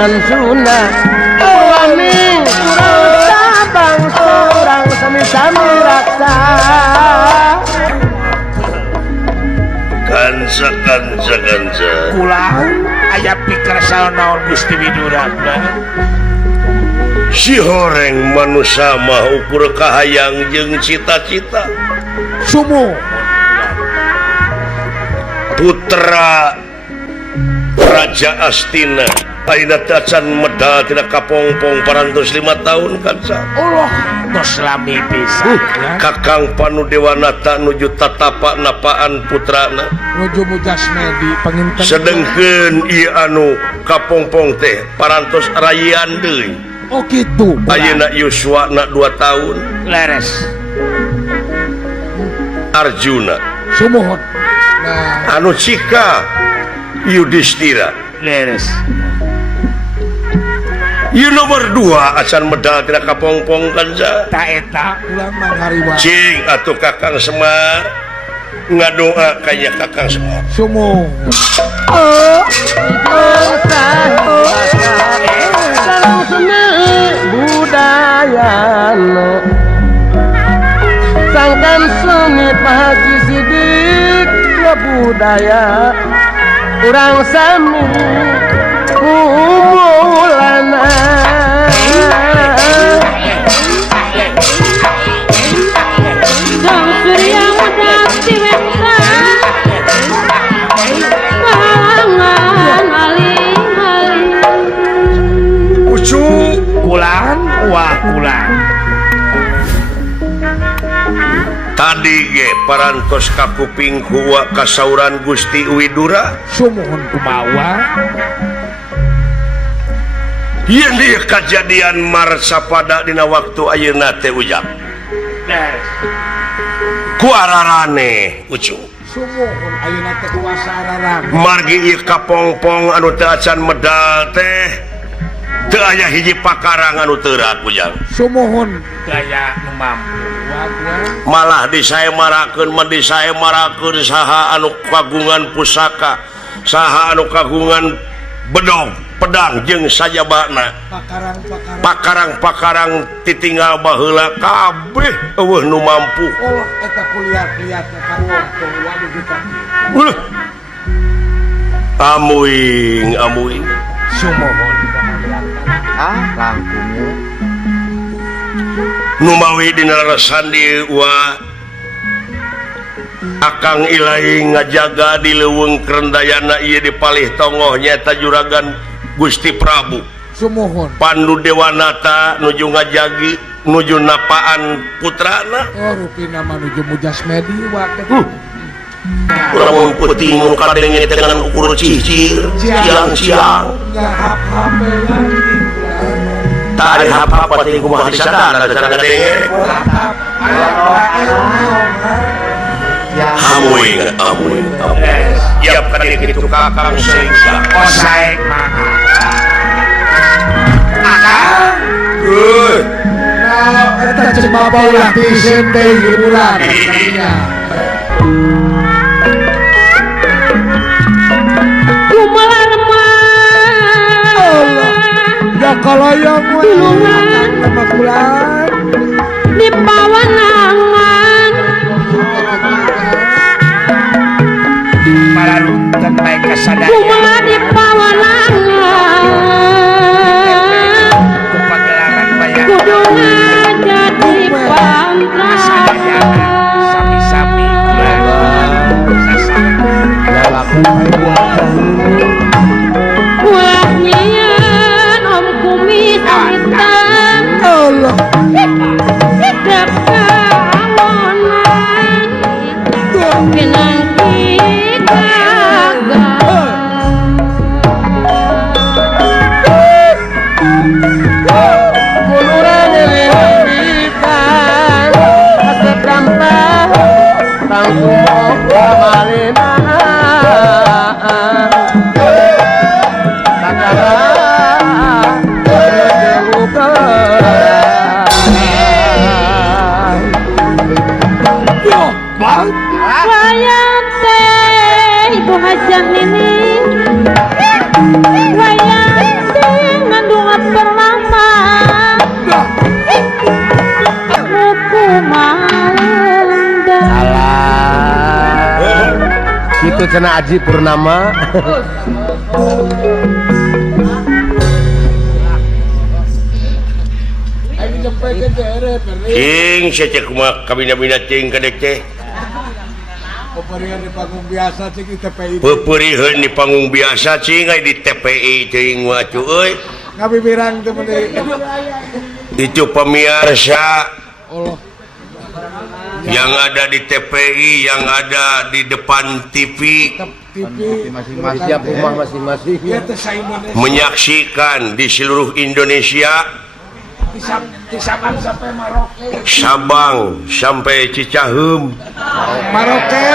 dengan Sunda Wani kurang sabang seorang sami-sami raksa Kanca Kulang aya pikir naon Gusti Widurana si horeng manusia mah ukur kahayang jeung cita-cita Sumu putra Raja Astina ayeuna tacan medal tina kapongpong parantos 5 tahun kanca Allah tos lami pisan Kakang Panudewanata nuju tatapa napaan putrana nuju Mujasmedi penginten sedengkeun ieu anu kapongpong teh parantos rayian deui oh kitu ayeuna yuswana 2 tahun leres Arjuna sumuhun anu cika Yudhistira leres ieu nomor 2 acan medal tina kapongpong kanca ta eta ulah manghariwa cing atuh Kakang Semar ngadoa kaya Kakang Semar sumu sareng seni budaya sangkan seni Pak Haji Sidik budaya urang sami kumulana Sang Surya Mudakti Weksa Kalangan aling-aling ucu kulang kulang tadi ge parantos kakuping kuwa kasauran Gusti Widura sumuhun kumawa ieu dia kejadian marsapada dina waktu ayeuna teh ujang leres ku ararane ucu sumuhun ayeuna teh kuasa ararang margi ieu kapongpong anu teu acan medal teh teu aya hiji pakarang anu teurak ujang sumuhun daya nu mampu malah disaemarakeun saha anu kagungan pusaka saha anu kagungan bedog pedang jeung sajabana pakarang-pakarang titinggal baheula kabeh eueuh nu mampu Allah eta kuliah-kuliahna kapongpong waduh kita amuing sumuhun langkungnya numawi dina rasandi wa Akang Ilahi ngajaga di leuweung kerendayana ieu dipalih tongoh nyaeta juragan Gusti Prabu sumuhun Pandu Dewanata nuju ngajagi nuju napaan putrana oh rupina menuju Mujasmedi waket lamun peuting nu kadenge dengan ukur cicir siang-siang tadi apa teh kumaha disadar cara kadenge amuing yap kadenge kitu Kakang Sengsa osaek mah eta cuma baulah tisen deui hiburan katanya Kumaha ya kalau yang sama bulan di pawanangan malaruntan baik kesadaran kumaha di pawanangan kupagelaran bayar kudu ngajadi pantrang sami-sami ulah nyieun om kumis amitan cenah Aji Purnama. Ayo nyampaikan ke ere, Cing, saya cek kumaha kabina-bina cing kadek teh. Pemberian di panggung biasa cik di TPI. Peupeureun di panggung biasa cing aya di TPI teuing mah cu euy. Ngabibirang teh meni. Itu pemirsa Allah. yang ada di TPI, yang ada di depan TV TV Siap rumah masing-masing. ya teh Indonesia. menyaksikan di seluruh Indonesia, Di Sabang sampai Maroke. Sabang sampai Cicaheum, Maroke.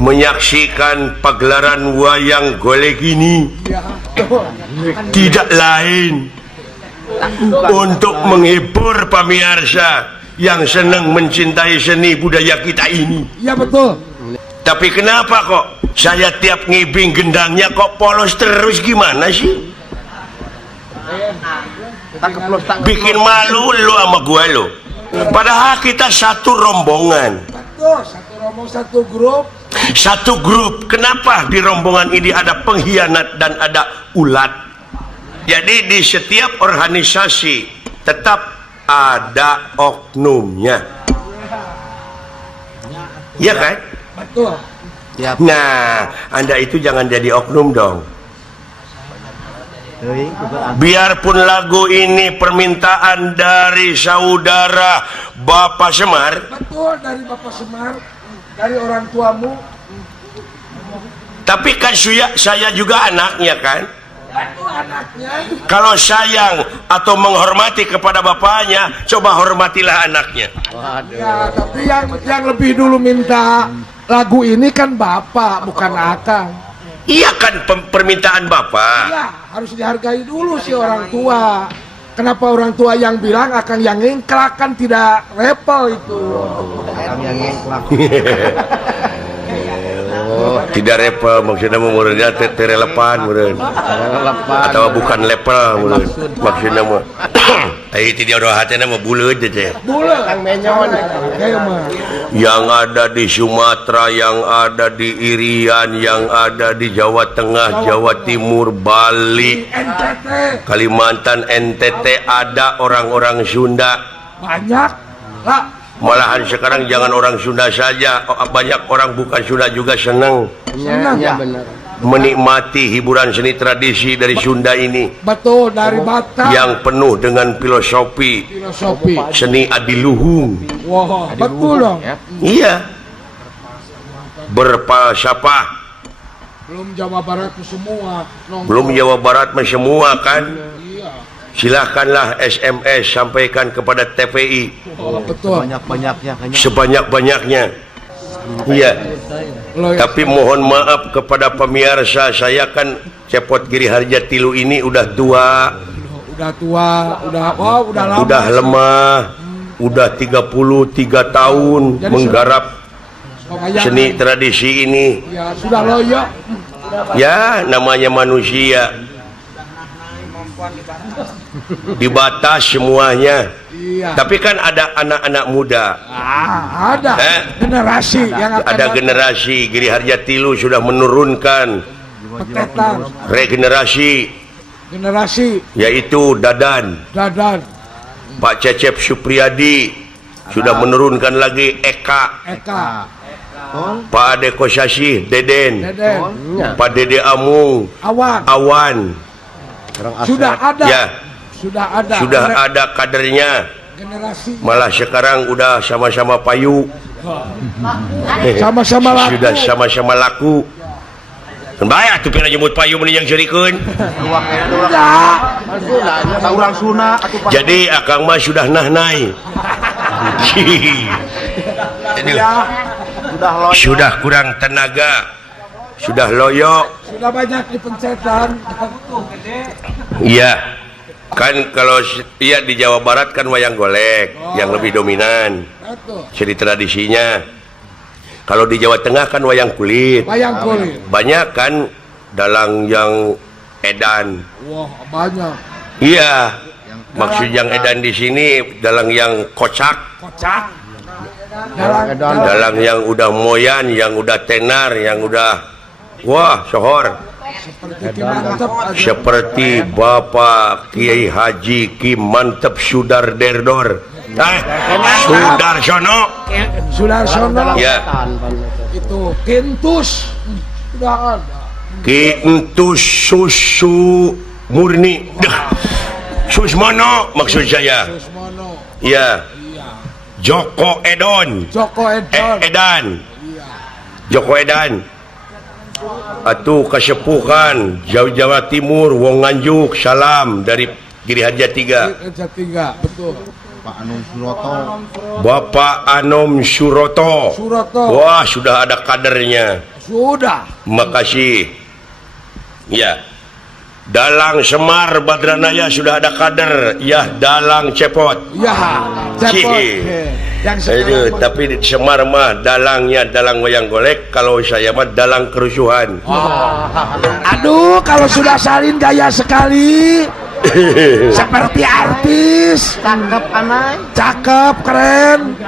menyaksikan pagelaran wayang golek ini Ya, tuh. tidak lain untuk menghibur pemirsa yang senang mencintai seni budaya kita ini. Iya betul. Tapi kenapa kok saya tiap ngibing gendangnya kok polos terus, gimana sih? Bikin malu lu sama gua lu. Padahal kita satu rombongan, Betul, satu rombong satu grup. satu grup. Kenapa di rombongan ini ada pengkhianat dan ada ulat? Jadi di setiap organisasi tetap ada oknumnya, ya kan? Betul. Nah, Anda itu jangan jadi oknum dong. Biarpun lagu ini permintaan dari saudara Bapak Semar, Betul, dari Bapak Semar, dari orang tuamu. tapi kan saya juga anaknya kan. Betul anaknya. Kalau sayang atau menghormati kepada bapaknya, coba hormatilah anaknya. Ya, tapi yang lebih dulu minta lagu ini kan Bapak, bukan Akang. Iya kan permintaan bapak. Ya, harus dihargai dulu si orang tua. Kenapa orang tua yang bilang Akang yang ngengklak, kan tidak repel itu. Tidak repel maksudnya meureunnya teu relevan meureun. Atau bukan level meureun. Maksudnya mah ai ti dia udah hatena mah buleud teh. Boleh. Kang menyon. Yang ada di Sumatera, yang ada di Irian, yang ada di Jawa Tengah, Jawa Timur, Bali, NTT Kalimantan, NTT ada orang-orang Sunda. banyak. Lah, Malahan sekarang jangan orang Sunda saja, banyak orang bukan Sunda juga senang senang ya. Benar. menikmati hiburan seni tradisi dari Sunda ini Betul, dari Batak. yang penuh dengan filosofi Filosofi. seni adiluhung. Wah, betul dong. Iya, berfalsafah. Belum Jawa Barat itu semua. Belum Jawa Barat mah semua kan. Iya. Silahkanlah SMS sampaikan kepada TPI Oh, betul. sebanyak-banyaknya. Iya. Lo ya. Tapi mohon maaf kepada pemirsa, saya kan Cepot Giri Harja Tilu ini udah tua, Udah tua, udah lama. udah lemah, udah 33 tahun Jadi menggarap Pokoknya- seni tradisi ini. Ya, sudah loyo. Ya, namanya manusia. Dibatas semuanya. Iya. Tapi kan ada anak-anak muda. Ada generasi yang akan Ada datang. generasi Giri Harja Tilu sudah menurunkan Petetan. regenerasi, Generasi yaitu Dadan, Dadan, Pak Cecep Supriyadi sudah menurunkan lagi Eka, Eka, Pak Ade Kosyasih, Deden, Deden, Pak Dede Amung, Awan. Awan. Sudah ada. Ya, Sudah sudah ada kadernya. generasi Malah sekarang udah sama-sama payu. sama-sama laku. Sudah sama-sama laku. Kan bayar tuh pernah jemput payu meni yang cerikeun. Sudah. Orang Sunda atau Jadi akang mah sudah nahnai. Jadi, sudah lo sudah kurang tenaga, sudah loyo. Sudah banyak dipencetan. Iya, kan kalau iya di Jawa Barat kan wayang golek yang lebih dominan Betul. seni tradisinya. Kalau di Jawa Tengah kan wayang kulit, Wayang kulit. banyak kan dalang yang edan. Wah, banyak. Iya, maksud yang edan di sini dalang yang kocak. Kocak. Dalang yang udah moyan, yang udah tenar, yang udah wah sohor. Seperti Bapak Kiai Haji Ki Mantep Sudar Derdor. Sudarsono. Ya. Itu Kintus. Sudah ada. Ki Entus Susu Murni. Susmono maksud saya. Susmono. Ya. Joko Edon. Joko Edon. Edan. Joko Edan. Atuh kasepuhan Jawa Timur Wong Nganjuk salam dari Giri Haja 3. Tiga, betul. Pak Anum Suroto. Bapak Anom Suroto. Wah, sudah ada kadernya. Sudah. Makasih. Ya. Dalang Semar Badranaya sudah ada kader. Ya, Dalang Cepot. Ya, Cepot. Yang Aduh, tapi di Semar mah dalangnya dalang wayang golek, kalau saya mah dalang kerusuhan. Aduh, kalau sudah salin gaya sekali. Seperti artis. Cakep anai. Cakep, keren.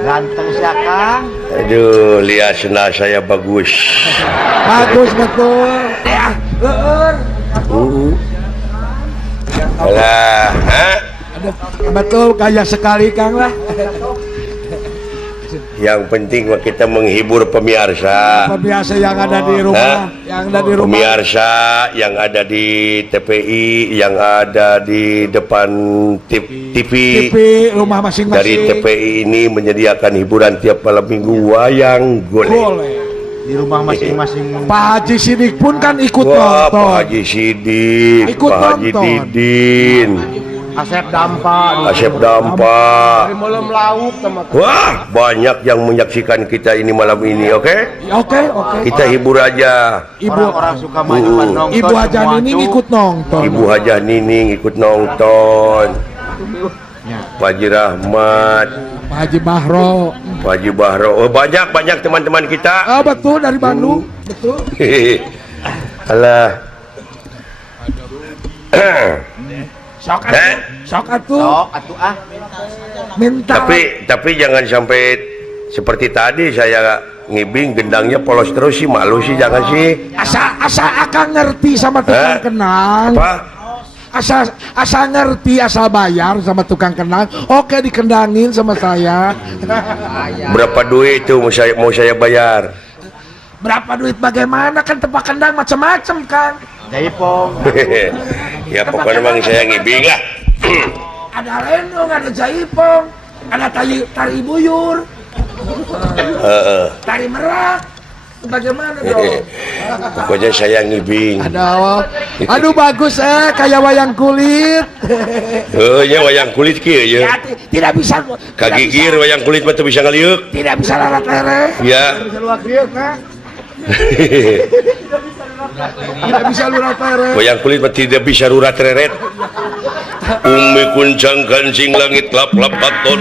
Ganteng siakang. Aduh, lihat sena saya bagus. Bagus betul. Ya, Alah, ha? betul gaya sekali Kang lah. Yang penting mah kita menghibur pemirsa. Pemirsa yang ada di rumah, yang ada di rumah. Pemirsa yang ada di TPI, yang ada di depan TV. TV rumah masing-masing. Dari TPI ini menyediakan hiburan tiap malam minggu wayang golek. Boleh. Di rumah masing-masing. Pak Haji Sidik pun kan ikut Wah, nonton. Pak Haji Sidik, Ikut Pak Haji nonton. Didin, Asep Dampa. Asep Dampa. Malam lauk sama Wah, banyak yang menyaksikan kita ini malam ini, oke? Oke. Kita hibur aja. Orang-orang suka maju nonton. Ibu Haja semua Nining tuh. ikut nonton. Ibu Hajah Nining ikut nonton. Pak Haji Rahmat, Pak Haji Bahro. Pak Haji Bahro. Oh, banyak teman-teman kita. Ah, betul dari Bandung. Betul. Alah. Sok atuh. Sok atuh ah. Minta. Tapi jangan sampai seperti tadi saya ngibing gendangnya polos terus sih, malu sih, jangan sih. Asa akan ngerti sama tukang kenang. Apa? Asa ngerti, asal bayar sama tukang kenang. Oke, dikendangin sama saya. Berapa duit itu mau saya bayar? Berapa duit bagaimana, kan tempat kendang macam-macam Kang. Jaipong. Ya pokoknya memang saya ngibing lah. Ada lenong, ada jaipong, ada tari buyur, tari merak. Bagaimana dong? Pokoknya saya ngibing. Aduh bagus kayak wayang kulit. Ya wayang kulit kieu ya. Ya, tidak bisa. Kagigir wayang kulit mah teu bisa ngaliuk. Tidak bisa larat lere. Ya. Tidak bisa lurat lere. Wayang kulit mah tidak bisa rurat reret. Umi kuncang kancing langit lap-lap katon.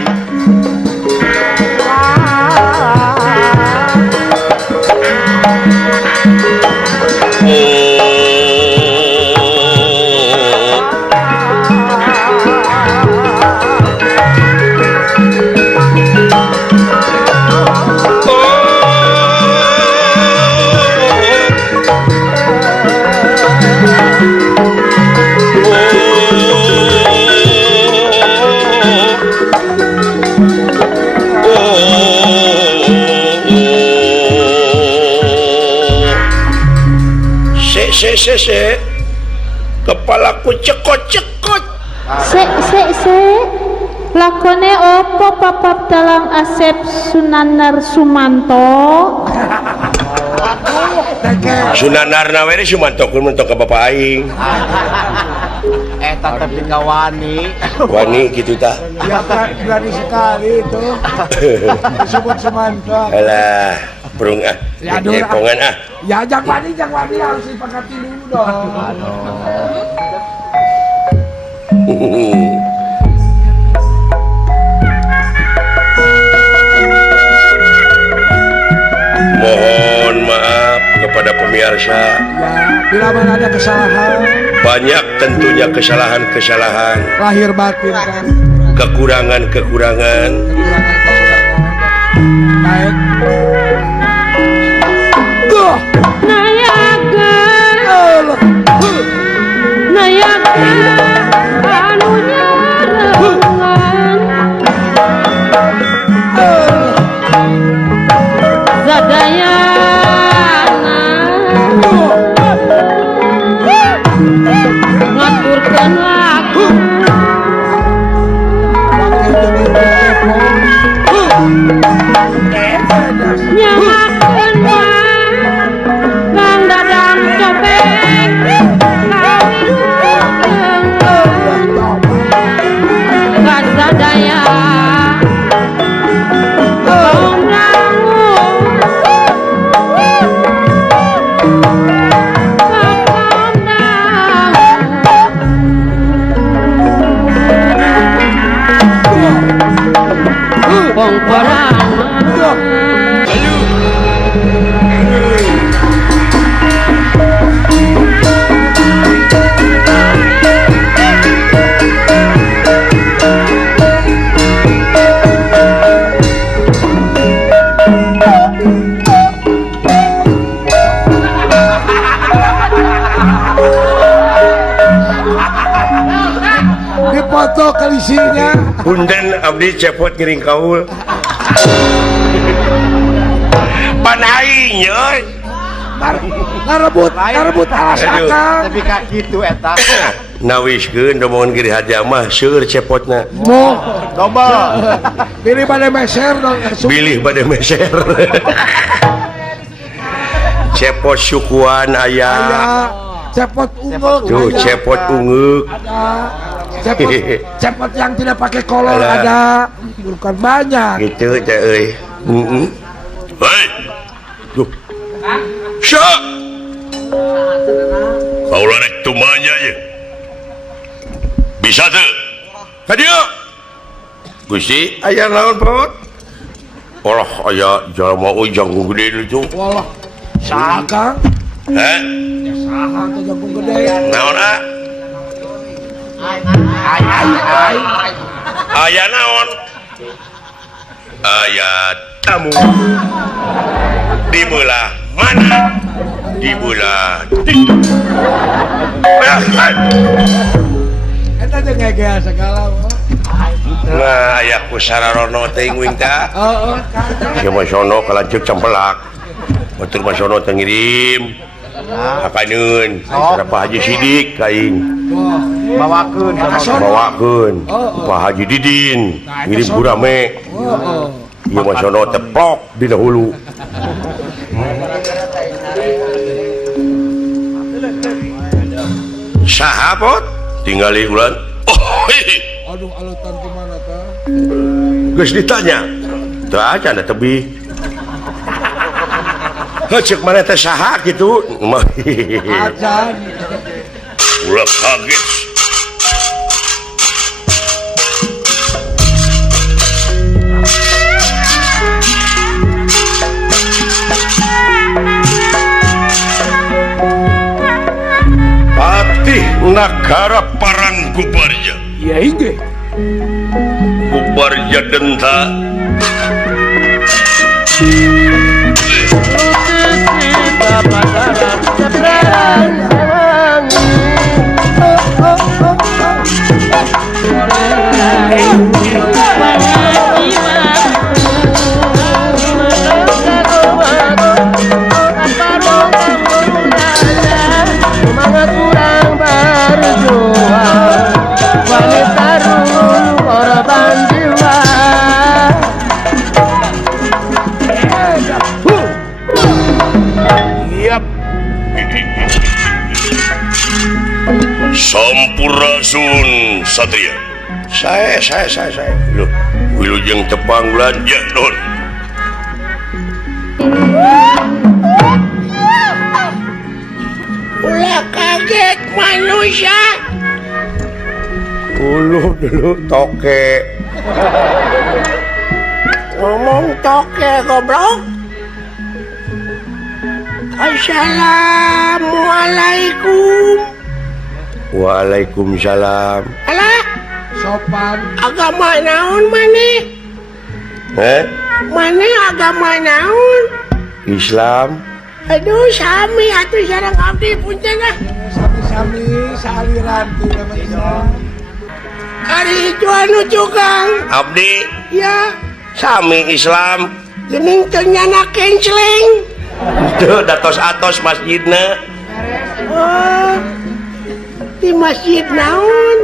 Se kepalaku cekot-cekot. Se lakone opo papap dalang Asep Sunanar Sumanto. Sunanarna we Sumanto kun mentok ka bapak aing. Eta tapi kawani. Wani gitu tah. Ya kan berani sekali itu. Disebut Sumanto. Alah, burung ah. Ya, Epongan ah. Ya jangan wani harus dipangkati dulu dong. Mohon maaf kepada pemirsa. Ya, bila mana ada kesalahan, Banyak tentunya kesalahan-kesalahan, lahir batin kan. kekurangan-kekurangan. Kekurangan-kekurangan. Baik. Duh. nayaga Allah. nayaga anu nyarengan sadayana ngaturkeun lagu Pakai jadi nyamakeun mah Kang Dadang cobek kasadaya kaum dangu kaum dangu pongporang dipoto kalisinya. Punten abdi cepot ngiring kaul. Panaing euy. Ngarebut alas Aduh. akang. Tapi kak gitu eta. Nawiskeun domongan giri haja mah seueur cepotna. Mo, Double. pilih pada meser dong. Bilih bade meser. Cepot sukuan aya. Ya, cepot unguk. Tuh ada. cepot ungeuk. Cepot yang tidak pakai kolor Alah. ada. Bukan banyak. Gitu teh euy. Hei. Duh. Sya. Kaula rek tumanya ye. Bisa teu? Kadieu. Gusti, aya naon pot? Olah aya jalma ujang gede itu. Walah. Sakang. Heh? Sakang ke jagung gede. Naon ah? Aya naon? Aya tamu. Di belah mana? Di belah TikTok. Eta jeung ngegea segala. Nah, aya ku sararono teh wing teh. Heeh. Ya mah sono kalanceuk campelak. Batur mah sono teh ngirim. Hakaneun, sareng Haji Sidik kaing. Bawakeun sama Bawakeun Pak Haji Didin ngirim burame. Ieu mah sono teplok dina hulu. Sahabot tinggali ulan. Oh, Aduh, alutan kemana teh? geus ditanya. Teu acan da tebih. Heuceuk mana teh saha kitu? Acan. Ulah kaget. Patih Nagara Parangkubarja. Ya inge. Kubarja Denta. Sampurasun Satria. Saya. Loh, wilujeng tepang belanja non. Ulah kaget manusia. Dulu toke. Ngomong toke goblok. Assalamualaikum. Waalaikumsalam. Alah, Sopan. agama naon maneh? Mana agama naon? Islam. Aduh, sami atuh sareng abdi punten ah. Sami-sami saaliran ti nama Islam. Ari itu anu cukang. Abdi Ya, sami Islam. geuning teu nyana kenceleng. Teu datos-atos masjidna. Oh. Di masjid naon?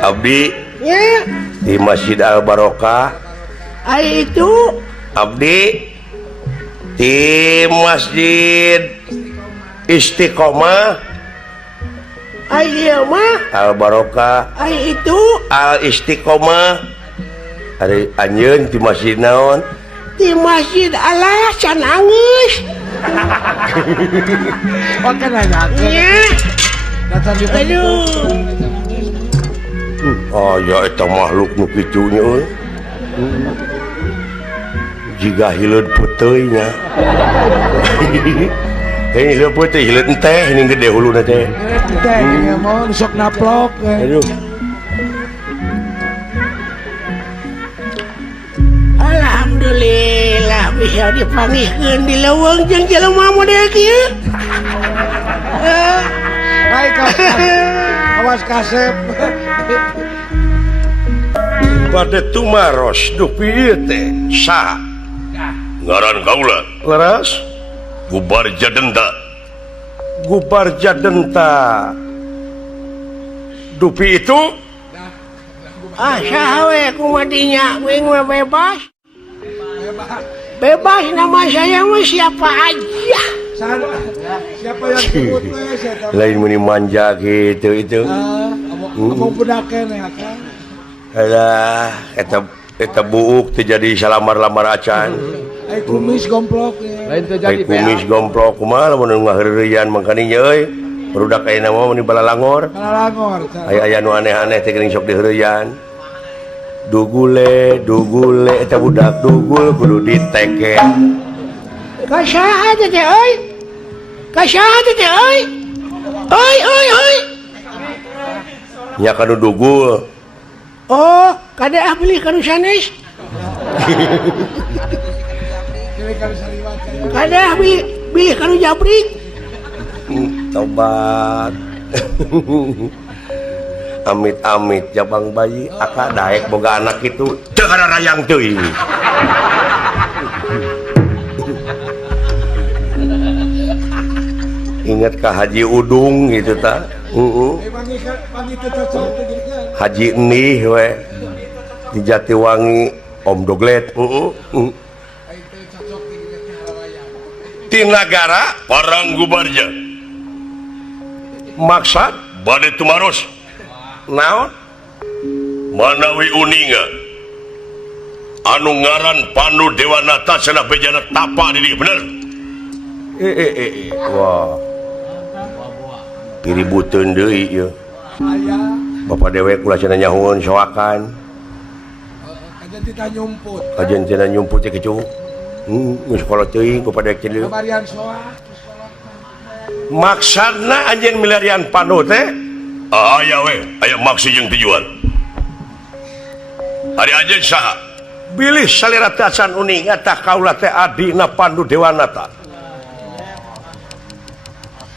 Abdi Ya, di Masjid Al Barokah. ari itu Abdi di Masjid Istiqomah ari ieu mah, Al Barokah ari itu Al Istiqomah. Ari anjeun di masjid naon? di masjid Allah can anggeus. Oke nanya. Ya, Datang di aduh. Oh ya eta makhluk nu kitu nya euy. Jiga hileud puteuy nya. Hei hileud puteuy hileud teh ning gede huluna teh. teh ya mau sok naplok. Aduh. Alhamdulillah bisa dipanggihkeun di leuweung jeung jelema model kieu. Hai kawas kasep. Pada tumaros dupi ieu teh saha? Ngaran kaula. Leres? Gubar Jadenta. Gubar Jadenta. Dupi itu Ah, saha we kumadinya kuing mah bebas. Bebas nama saya mah siapa aja. Siapa yang sebut teh saya tahu. lain meni manja gitu itu. Abang budakeun ya kan. Alah, eta buuk teu jadi salamar-lamar acan. Ai kumis gomplok ya. Lain teu Ai jadi kumis gomplok kumaha lamun ngaheureuyan mangkaninya euy. Barudak ayeuna mah mun balalangor. Kalangor. Aya nu aneh-aneh teh geuning sok diheureuyan. Dugule eta budak dugul kudu diteke. Ka saha teh euy? Ka saha teh euy? Oi. Nya kanu dugul. Oh, kada ah beli kanu sanes. Kada ah beli kanu jabrik. Tobat. Amit-amit jabang bayi aka daek boga anak itu teu hararayang teuing. Ingat ka Haji Udung gitu ta. Pangi teu cocok teh gitu kan. Haji Enih we di Jatiwangi Om Doglet. Ti nagara Parang Gubarja. Maksud bade tumaros. Naon? Manawi uninga. Anu ngaran Pandu Dewanata cenah bejana tapa di dieu bener. Wah. Piributeun deui ieu. Aya Bapak dewek kula cenah nyahoeun soakan. kajen tita nyumput. Kajen cenah nyumput teh kitu. Geus sekolah teuing Bapak dewek cenah. Kamarian soa. Maksudna anjeun milarian Pandu teh aya we, aya maksud jeung tujuan. Ari anjeun saha? Bilih salira teh acan uning eta kaula teh adina Pandu Dewanata.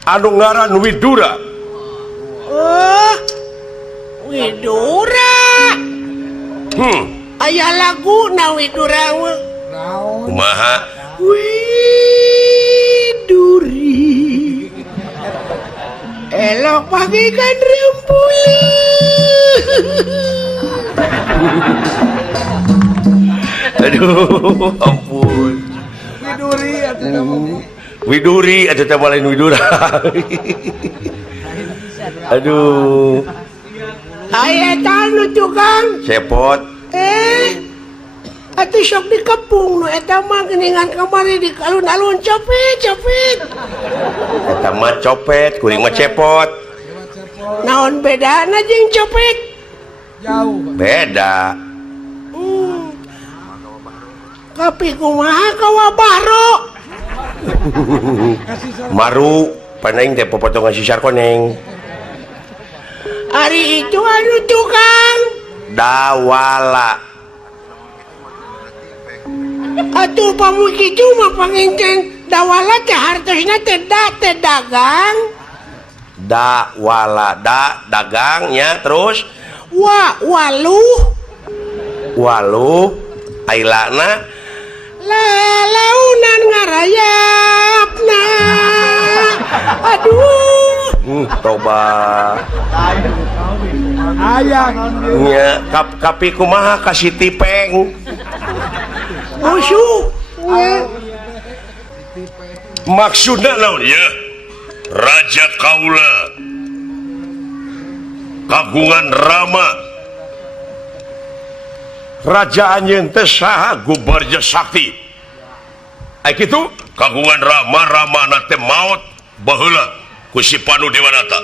Anu ngaran Widura. Oh, Widura. Aya lagu na Widura mah. Naon? Kumaha? Widuri. Elok bagaikan rembulan. Aduh, ampun. Widuri atuh kamu. Widuri atuh teh lain Widura. Aduh, Aya tanu tukang. cepot. Atuh sok dikepung nu eta mah geuningan kamari di alun-alun copet. Eta mah copet, kuring mah cepot. Naon bedana jeung copet? Jauh. Beda. Tapi kumaha kawa baro? Kasih sor. Maru, paneng teh popotongan sisar koneng. Ari itu anu tukang. Dawala. Atuh pamuki kitu mah panginten dawala teh hartosna teh dagang. Da wala da dagangnya terus waluh ailana launan ngarayapna. Aduh. Toba Ayang. nya kapi kumaha kasih tipeng Musuh. maksudna naon ya Raja Kaula kagungan Rama Raja anjeun teh saha Gubarja Sakti ai kitu kagungan Rama teh maot baheula ku si Panu Dewanata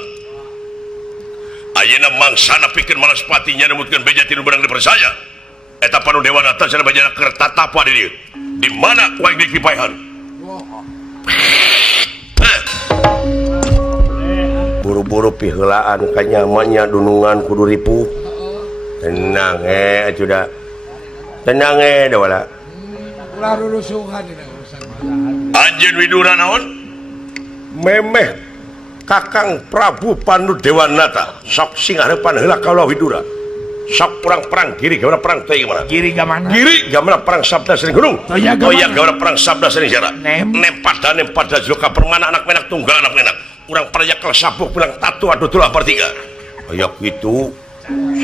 ayeuna mangsana pikeun Malaspati nya nemutkeun beja tinu beunang dipercaya eta Panu Dewanata cenah bajana keur tatapa di dieu di mana wae dikipaehan buru-buru piheulaan ka nyamannya dunungan kudu ripuh tenang sudah tenang dawala Ulah rulusuhan dina urusan malahan. anjeun Widura naon memeh Kakang Prabu Panu Dewanata sok sing hareupan heula kaula Widura sok perang giri gamana perang teh gimana Kiri gamana? giri gamana perang sabda sering gunung Toya gamana perang sabda sering jara Nempat pada juga permana anak menak tunggal anak menak urang praja sabuk bilang tatu adu tulah pertiga aya kitu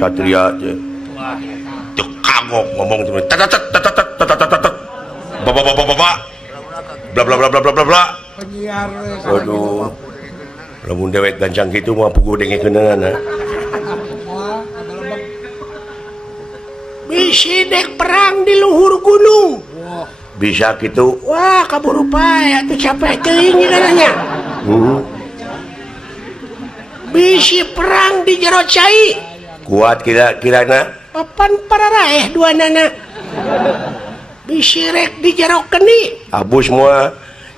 satria teh teu kagok ngomong teh tat baba bla bla bla bla bla bla Penyiar aduh lamun dewek gancang kitu mah puguh dengekeunana Bisi dek perang di luhur gunung. bisa kitu Wah, kaburu pae atuh capek teuing nanya. Bisi perang di jero cai. kuat kira-kirana Papan pararaeh dua nana. Bisi rek di jero keni. abus semua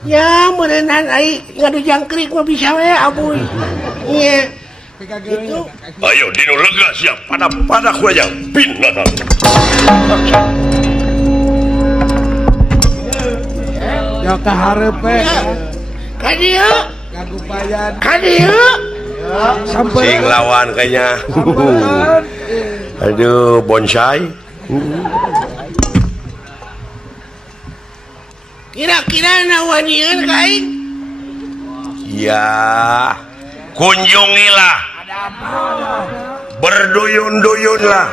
Ya, meureunhan ai ngadu jangkrik mah bisa we abuy. Iya. Itu ayo dino lega siap pada ku aja binatang ya kahareupe ka dieu, ngagupayan ka dieu. sampai sing lawan kayaknya aduh bonsai Kira-kira nawanieun ka aing. ya kunjungilah berduyun-duyunlah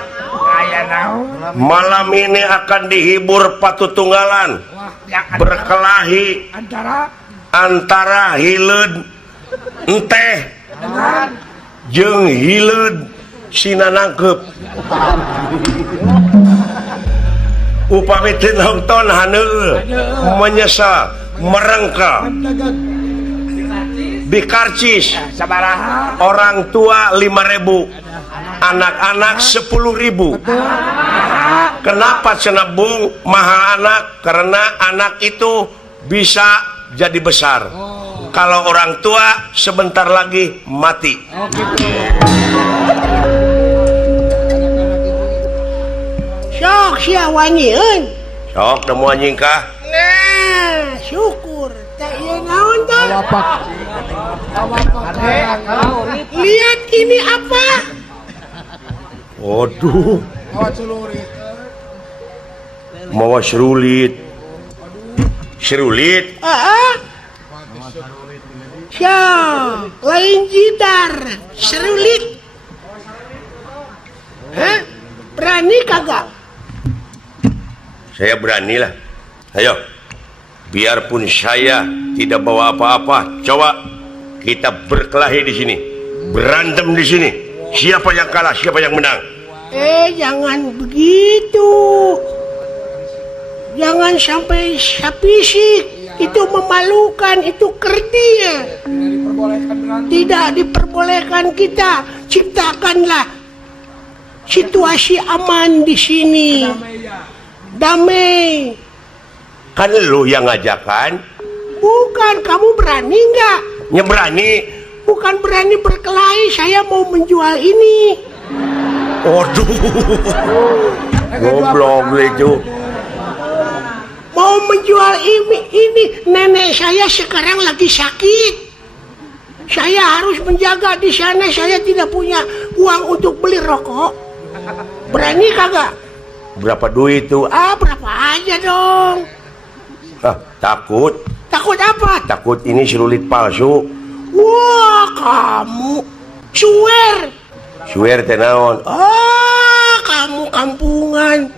malam ini akan dihibur patutunggalan berkelahi antara hileud enteh jeung hileud sinanangkep upami teu nonton haneueuh menyesal merengkel di karcis orang tua 5.000 anak-anak 10.000 kenapa cenah bung mahal anak karena anak itu bisa jadi besar kalau orang tua sebentar lagi mati Sok sia wanieun. sok temu anjing kah Nah, syukur. Tak ieu naon tah? Lihat ini apa? waduh awat celurit mawa serulit Sya, lain jidar, serulit. Hah? Berani kagak? saya beranilah ayo biarpun saya tidak bawa apa-apa coba kita berkelahi di sini berantem di sini siapa yang kalah siapa yang menang Jangan begitu. Jangan sampai fisik. Itu memalukan, itu kertinya. Tidak diperbolehkan kita. Ciptakanlah situasi aman di sini. Damai. kan lu yang ngajakan Bukan, kamu berani nggak? ya berani Bukan berani berkelahi, saya mau menjual ini. waduh goblok itu mau menjual ini. Nenek saya sekarang lagi sakit. Saya harus menjaga di sana. Saya tidak punya uang untuk beli rokok. Berani kagak? Berapa duit tuh? Berapa aja dong. Takut. Takut apa? Takut ini serulit palsu. Wah, kamu swear Teh naon? Kamu kampungan.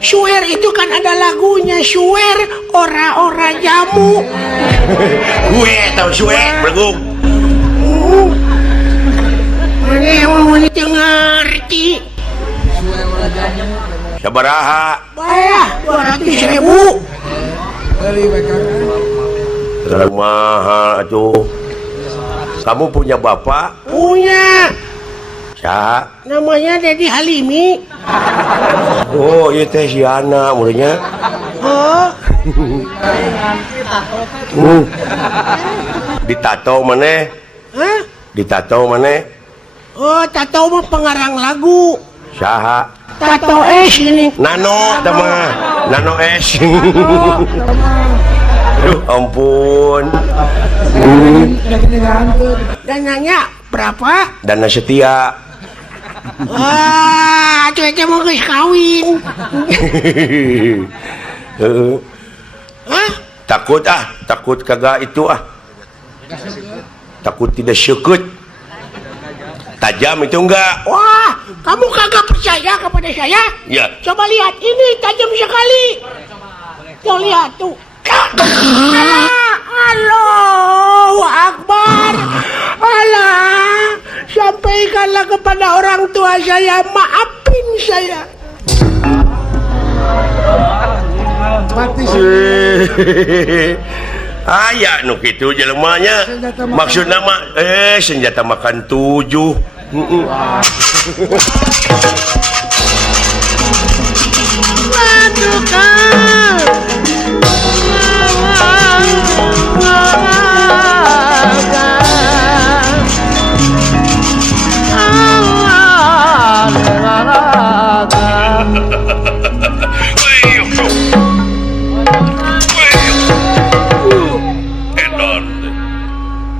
Swear itu kan ada lagunya. Swear ora jamu. Gue tahu swear bergum. Mana yang mau wanita ngerti? Sabaraha? Bayar 200.000. Terlalu mahal tuh. Kamu punya bapak? Punya. Sa? Namanya Dedi Halimi. Oh, itu teh si Ana mulanya. Oh, Ditato maneh? hah? Ditato maneh? Oh, tato mah pengarang lagu. Saha? Tato ini. Nano teman. Nano S. Aduh, ampun. Dan nanya berapa? Dana setia. Cuaca mau guys kawin. Hah? Takut kagak itu Takut tidak syukut. Tajam itu enggak? Wah, kamu kagak percaya kepada saya? Ya. Coba lihat, ini tajam sekali. Tuh lihat tuh. Allahu Akbar. Allah, sampaikanlah kepada orang tua saya, maafin saya. Mati Aya nu kitu jelemanya. Maksudna mah senjata makan 7.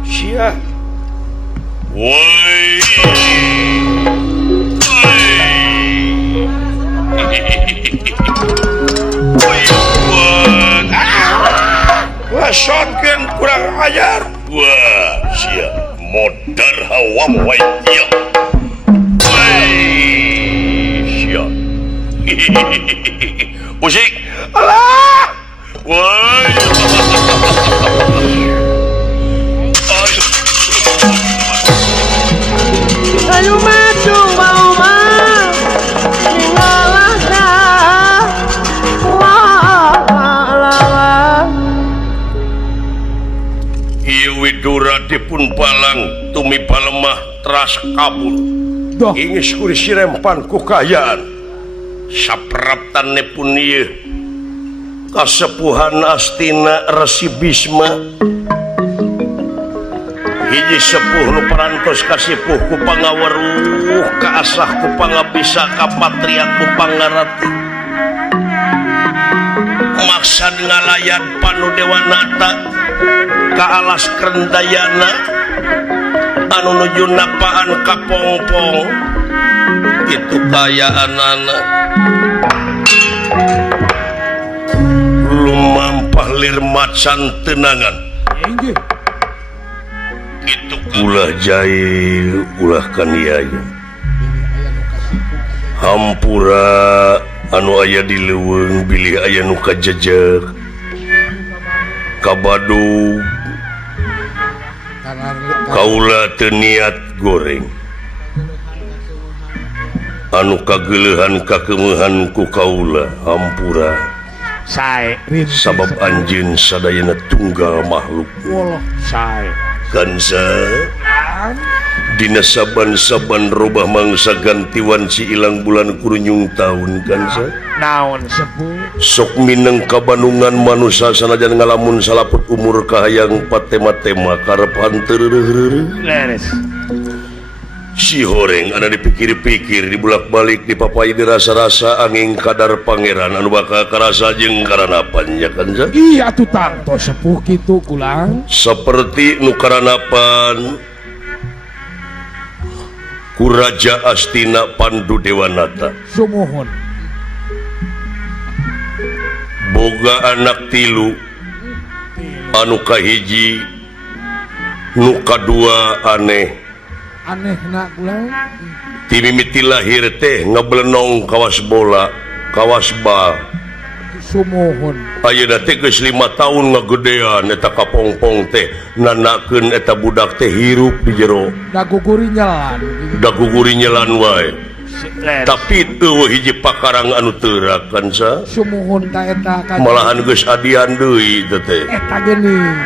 Sia. Woi. Shotgun kurang ajar. Wah, sia modar hawam wajah. Sia. Musik. Alah. Woi. Ayo maju mau Widura dipun palang tumi palemah teras kabul. Ingis kursi rempan kukayaan sapraptane pun ieu kasepuhan astina Resi Bisma hiji sepuh nu parantos kasipuh ku pangaweruh kaasah ku pangabisa kapatria ku pangarati maksad ngalayan panu dewanata ka alas Krendayana anu nuju napaan kapongpong itu kayaanana lumampah lir macan tenangan itu ulah jahil ulah kaniaya hampura anu aya di leuweung bilih aya nu kajejer kabadu kaula teu niat goreng anu kageulehan kakeumehan ku kaula hampura sabab anjeun sadayana tunggal makhluk kansa dina saban-saban robah mangsa gantiwan si ilang bulan kurunyung tahun kansa naon sepuh sok mineng kabanungan manusia sanajan ngalamun salaput umur kahayang patema-tema karep hanteureureureureureuh leres si horeng ada dipikir-pikir dibulak-balik dipapai dirasa-rasa angin kadar pangeran anu bakal karasa jeung karanapan ya kan Za? Iya tuh tangto sepuh gitu kulang. Seperti nu karanapan ku Raja Astina Pandu Dewanata Sumohon. boga anak tilu anu kahiji nu kadua aneh Nak kulang. timimiti lahir teh ngeblenong kawas bola kawas bal Sumohon. ayeuna teh geus 5 tahun ngagedean eta kapongpong teh nanakeun eta budak teh hirup di jero Daguguri nyelan. daguguri nyelan wae tapi eueuh hiji pakarang anu teurak kan sa Sumohon ka eta ka. malahan geus adian deui teh Eta geuning.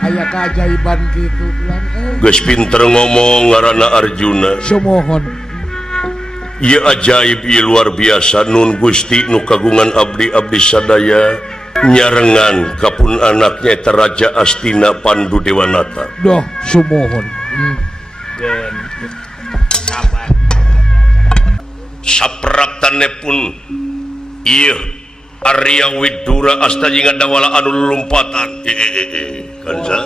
Aya keajaiban gitu kulang. geus pinter ngomong ngaranna Arjuna Sumohon. ieu ajaib ieu luar biasa nun Gusti nu kagungan abdi-abdi sadaya nyarengan kapun anaknya eta Raja Astina Pandu Dewanata Doh Sumohon. sapraptane pun ieu Arya Widura Astajing Dawala anu lulumpatan kan sa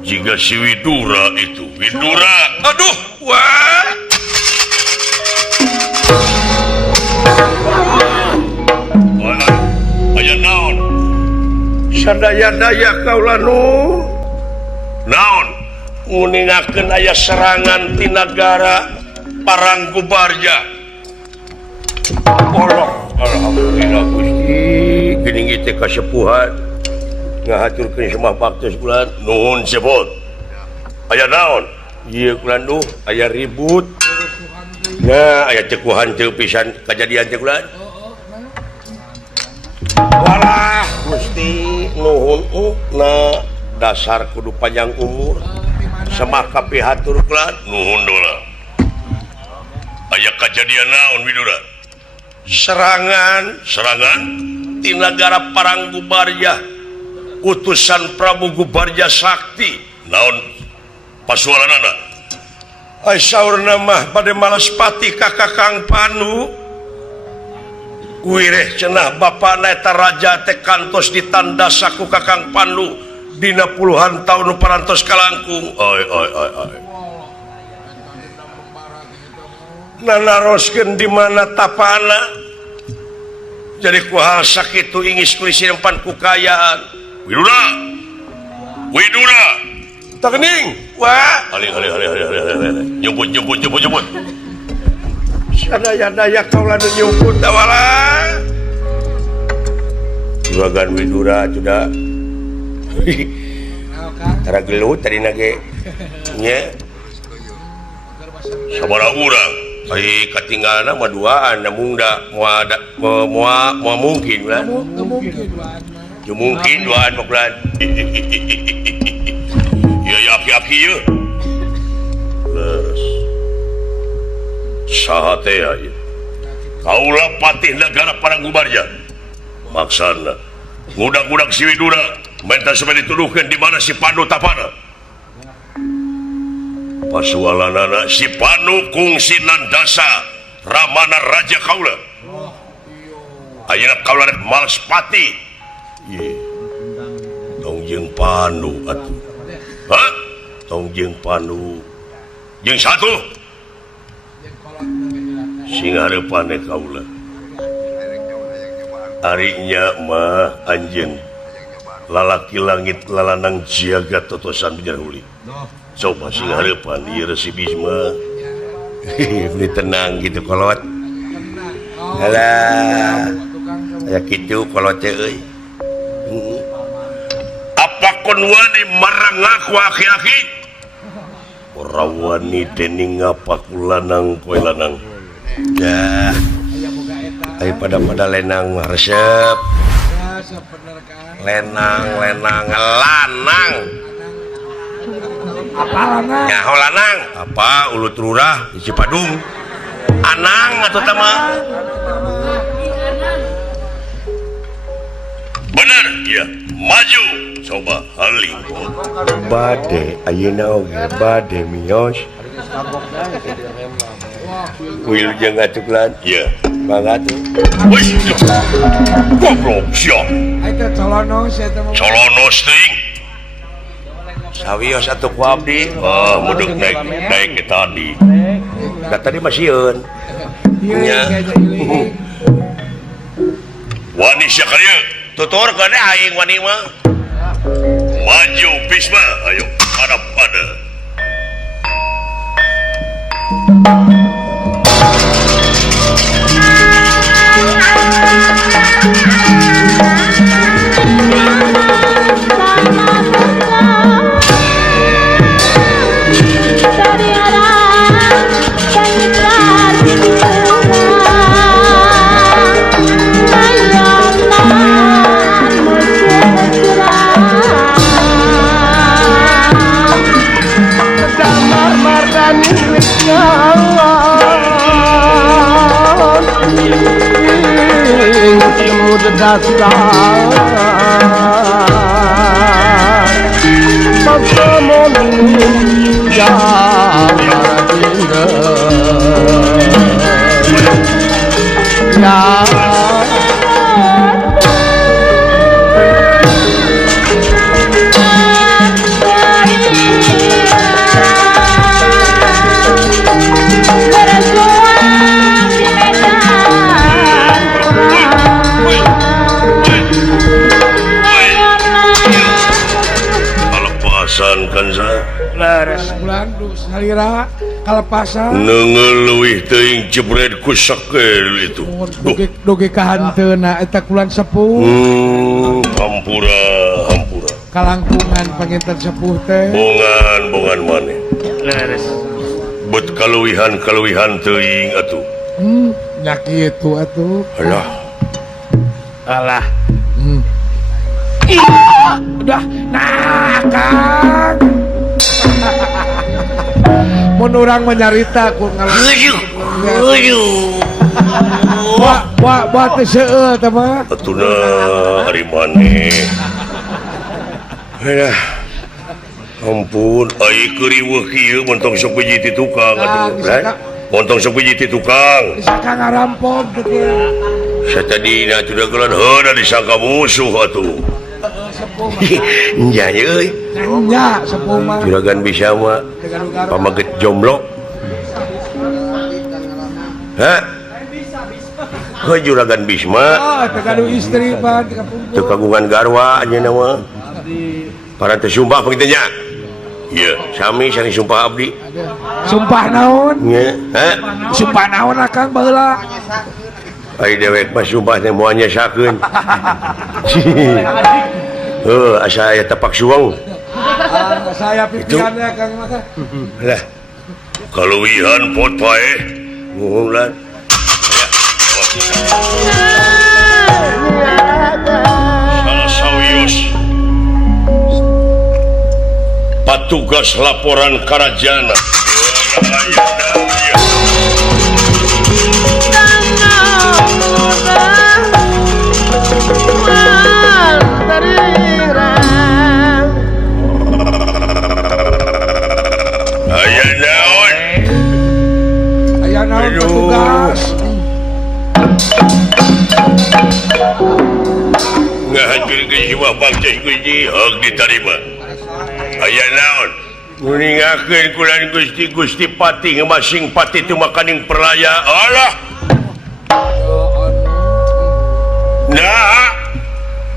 jika si Widura itu Widura aduh wah aya naon sadaya-daya kaula nu naon nguningakeun aya serangan ti nagara Paranggubarja Allah alhamdulillah Gusti geuning ieu teh kasepuhan ngahaturkeun semua baktos kulan nuhun sebut aya naon ieu kulan duh aya ribut nah aya cekuhan teu pisan kajadian teh kulan walah Gusti nuhun na dasar kudu panjang umur samaka pihatur kulan nuhun dola aya kajadian naon Widura serangan di negara Paranggubarja utusan Prabu Gubarja Sakti naon pasualanana ai saurna mah bade Malaspati ka Kakang Panu wireh cenah bapana eta raja teh kantos ditandasa ku Kakang Panu dina puluhan tahun nu parantos kalangkung ai nanaroskeun di mana tapana jadi kuhal sakitu ingis kuis simpan kukayaan Widura tak gening wah ali nyebut sadaya-daya kaula nu nyebut tawala juragan Widura sudah tara gelut tadi nage nya sabaraha urang ai katinggalna mah duaan namun da moal mungkin kan mungkin duaan moklan ya aki-aki ye saha teh aya kaula patih negara Paranggubarja maksana ngudak-ngudak si Widura menta sampai dituduhkeun di mana si Pandu tapana pasualanana si Panu kungsi nandasa ramana raja kaula ayeuna kaula rek Malaspati ye tong jeung Panu atuh ha tong jeung Panu jeung satu sing hareupanna kaula arinya mah anjeun lalaki langit lalanang jagat totosan Bijarhuli coba sing hareupan ieu Resi Bisma ini tenang gitu kolot alah aya kitu kolot teh euy apakon wani marang ngaku aki-aki ora wani dening ngapakulanang poe lanang ya daripada lenang mah resep lenang lanang apa lanang nyaho lanang apa ulut lurah di Cipadung anang atau tama bener ya maju coba haling bade ayeuna oge bade mios Wilujeng atuh ya mangga tuh wis goblok siap Ayo colonos ya teman. colonos teuing sawios atuh ku abdi mudeg naik ke tadi da tadi masieun nya wani sakalieu tutur kana aing wani mah maju Bisma ayo pada Salira kalepasan leuwih teuing jebret ku sakel itu dugi ka hanteuna eta kulan sepuh hampura kalangkungan panginten sepuh teh bongan maneh leres bet kaluwihan teuing atuh nya kitu atuh alah udah nah Kang mun urang menyarita ku Aduh Wah teh seueur teh mah atuna ari maneh ampun ai keuriweuh kieu montong sok biji ti tukang atuh montong sok biji ti tukang bisa Kang ngarampok teh satadina atuh dagelan heuda disangka musuh atuh nya euy nya sepuh mah juragan bisa mah pamaget jomblo juragan Bisma tegadu istri pan teu kagungan garwa anjeunna mah parantos sumpah pengitu nya ieu sami sumpah abdi sumpah naon nya sumpah naon Kang baheula ai dewek mah sumpah teh moal nyesakeun asa aya tapak suweng saya pikirannya Kang mah lah kaluwihan pot pae nuhun lan salah sawios patugas laporan karajana aya naon petugas ngahancurkeun jiwa bangsa Gusti hak diterima aya naon nguningakeun kulan Gusti Pati ngemasing Pati teu makaning perlaya alah nah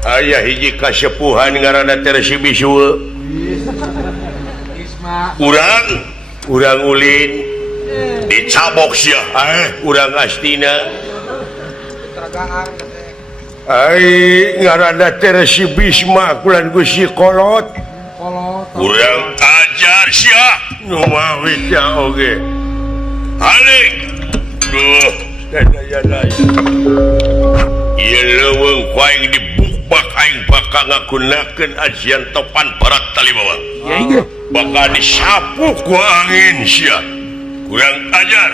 aya hiji kasepuhan ngaranna teh Resi Bisu urang ulin dicabok sia urang astina ngaranna teh Resi Bisma kulan Gusti Kolot urang ajar sia nu mawit ya oge alik duh daya ieu leuweung ku aing dibukbak aing bakal ngagunakeun ajian topan barat tali bawah bakal disapu ku angin sia kurang ajar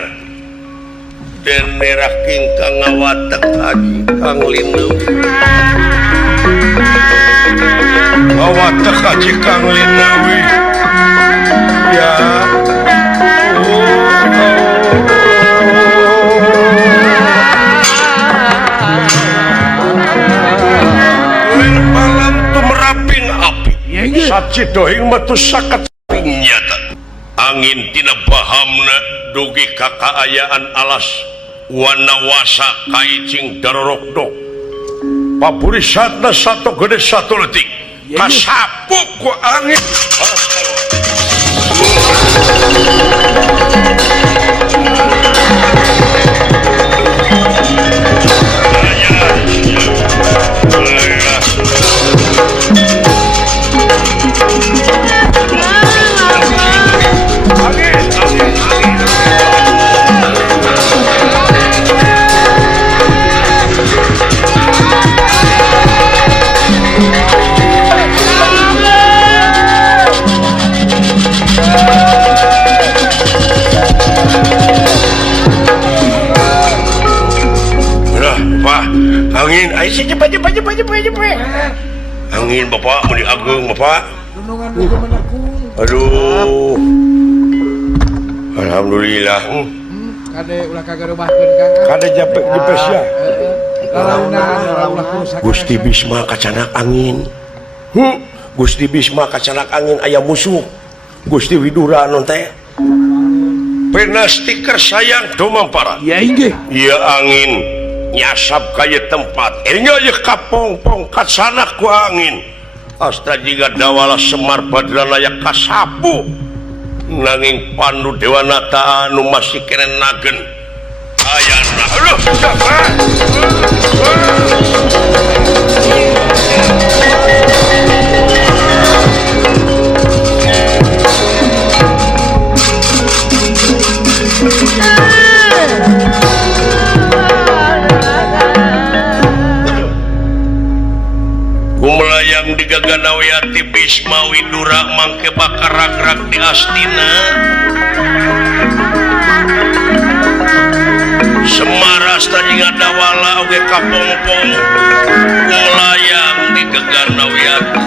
dan merah kingkang ngawatek haji Kang Lindu ngawatek haji Kang Lindu ya Cidohing metu sakat nyata. Angin tina bahamna dugi kakaayaan alas wanawasa kaicing darorokdok. Paburisatna satu gede satu letik. Kasapu ku angin. Angin, ayo sih cepat. Angin bapak, mau diagung bapak. Dunungan itu menekung. Aduh, alhamdulillah. Kade ulah kagak rubahkeun Kang. Kada japek di pesya. Launa ulah kurusak. Gusti Bisma kacanak angin. Gusti Bisma kacanak angin aya musuh. Gusti Widura non teh. Pena stiker sayang dumampara. Ya inggih. Ieu angin nyasap kaya tempat. Enya ye kapongpong kasana ku angin. Asta jiga dawala Semar Badrana aya kasapu. Nanging Pandu Dewanata anu masih kene nagen. Ayana aduh. Kumelayang di Gaganawiyati Bisma Widura mangke bakar rak-rak di Astina. Semaras tadi ngadawala oge kapongpong. Kumelayang di Gaganawiyati.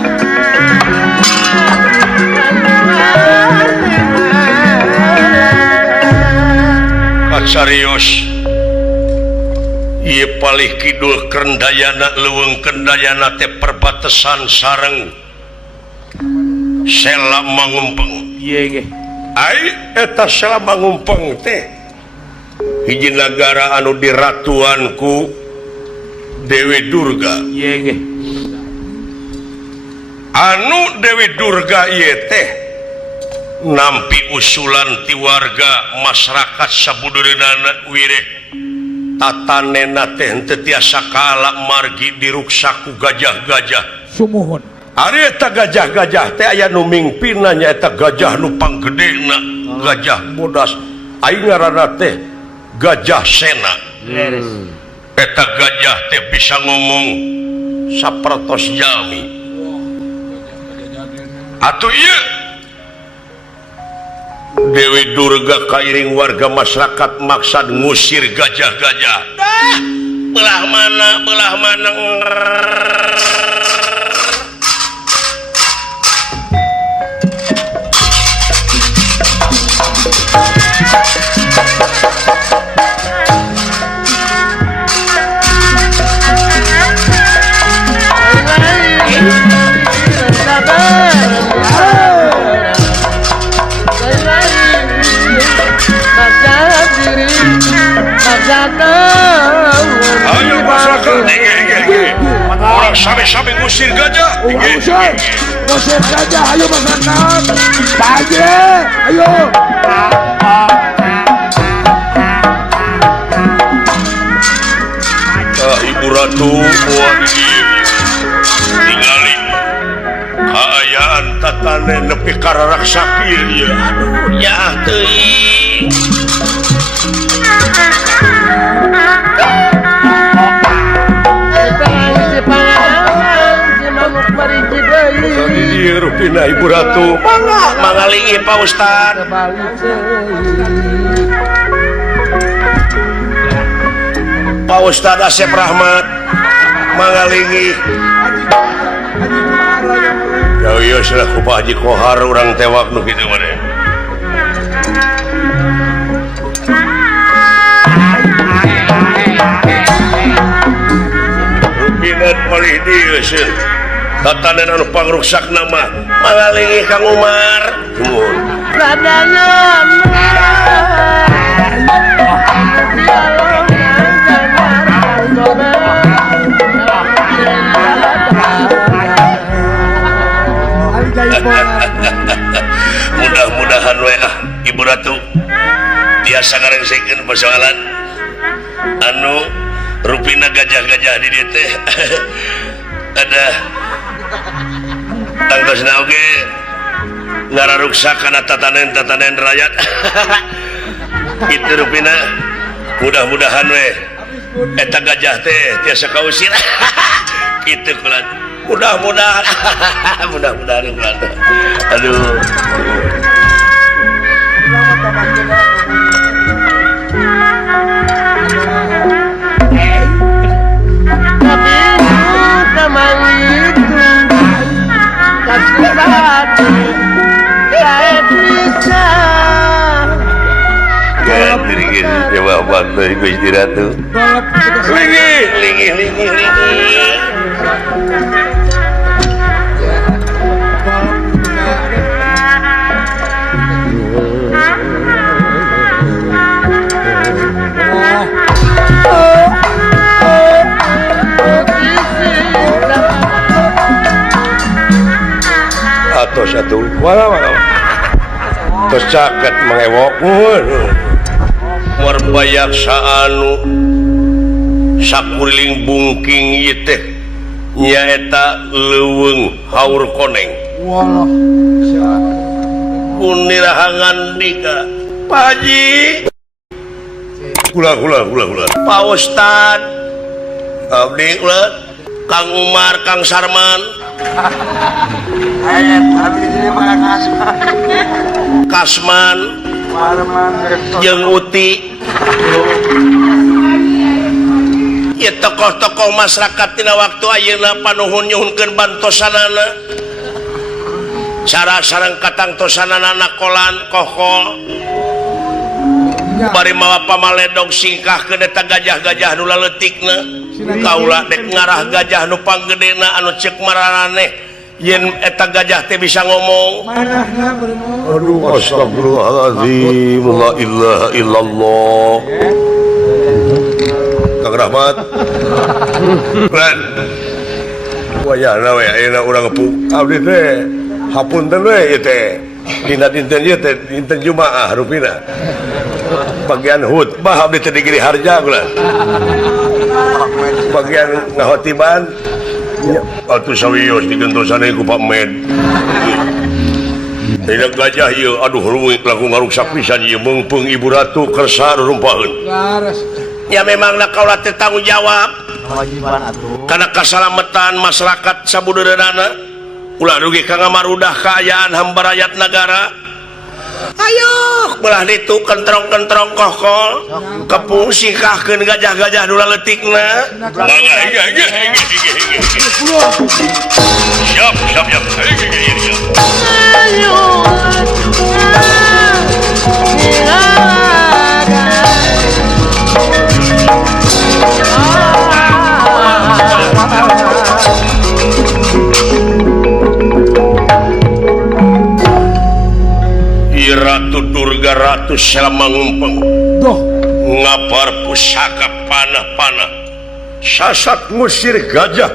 Kacarios. Ieu palih kidul Kendayana leuweung Kendayana teh perbatasan sareng Sela Mangumpeng. Ieu nggih. Ai eta Sela Mangumpeng teh hiji nagara anu diratuan ku Dewi Durga. Ieu nggih. Anu Dewi Durga ieu teh nampi usulan ti warga masyarakat sabudureunana wireh tatanena teh henteu tiasa kaala margi diruksaku gajah-gajah. Sumuhun. Ari eta gajah-gajah teh aya nu mingpinna nyaeta gajah nu panggedena, gajah bodas. Aing ngaranna teh Gajah Sena. Eta gajah teh bisa ngomong sapertos jalmi. Atuh ieu Dewi Durga kairing warga masyarakat maksad ngusir gajah-gajah. Belah mana. Ayo masyarakat, orang sampai ngusir gajah. Ngusir gajah, ayo masyarakat. Baje, ayo. Ibu Ratu buat tinggali kaayaan tatane nepi kararak sakir ya. Aduh, ya teuing. Tadi dia rupina Ibu Ratu. Mangalingi Pak Ustad. Pak Ustad Asep Rahmat mangalingi. Ya iya sudah ku Pak Haji Kohar urang tewak nu kitu mah. Rupinat malih dieu seun. tatanen anu pangruksak nama mangalingi Kang Umar. Radanya mudah-mudahan we Ibu Ratu biasa ngarengsikeun persoalan anu rupina gajah-gajah di dieu teh ada tangtosna oge ngararuksak kana tatanen rakyat. Itu rupina mudah-mudahan we eta gajah teh tiasa kausir. Kitu kulan mudah-mudahan mudah-mudahan kulan. Aduh tapi teman itu kasih hati saya bisa kan diri coba bantu Gusti Ratu. Lingi. Atau satu wala terus caket mengewok merbayak saanu sakuriling bungking ieu teh nyaeta leuweung haur koneng. Walah. Punirahangan dika Pak Haji kula Pak Ustad abdi kula Kang Umar Kang Sarman Kasman jeung Uti ya tokoh-tokoh masyarakat tina waktu ayeuna panuhun nyuhunkeun bantosanana cara sareng katangtosanana nakolan kokol bari mawa pamaledog singkahkeun eta gajah-gajah nu laletikna kaula dek ngarah gajah nu panggedena anu ceuk maraneh yen eta gajah teh bisa ngomong. Manahna berenang. Aduh astagfirullahaladzim la ilaha illallah. Kang Rahmat Ren wayahna we ayeuna urang ngepuk abdi teh hapunten we ieu teh dina dinten ieu teh dinten Jumaah rupina bagian khutbah abdi teh digiri harja kula bagian ngahotiban atuh sawios digentosanna ku Pak Med. Dina gajah ieu aduh ruwit laku ngaruksak pisan ieu meungpeung Ibu Ratu kersa rumpaheun. Laras. Ya memangna kaula teh tanggung jawab kewajiban atuh kana kasalamatan masyarakat sabudeurana ulah rugi ka ngamarudah kaayaan hamba rakyat negara. Ayo belah ditu kentrong-kentrong kokol kepung singkahkeun gajah-gajah nu laletikna. Siap. Ratu Durga Ratu selama ngumpeng Doh ngapar pusaka panah-panah sasat ngusir gajah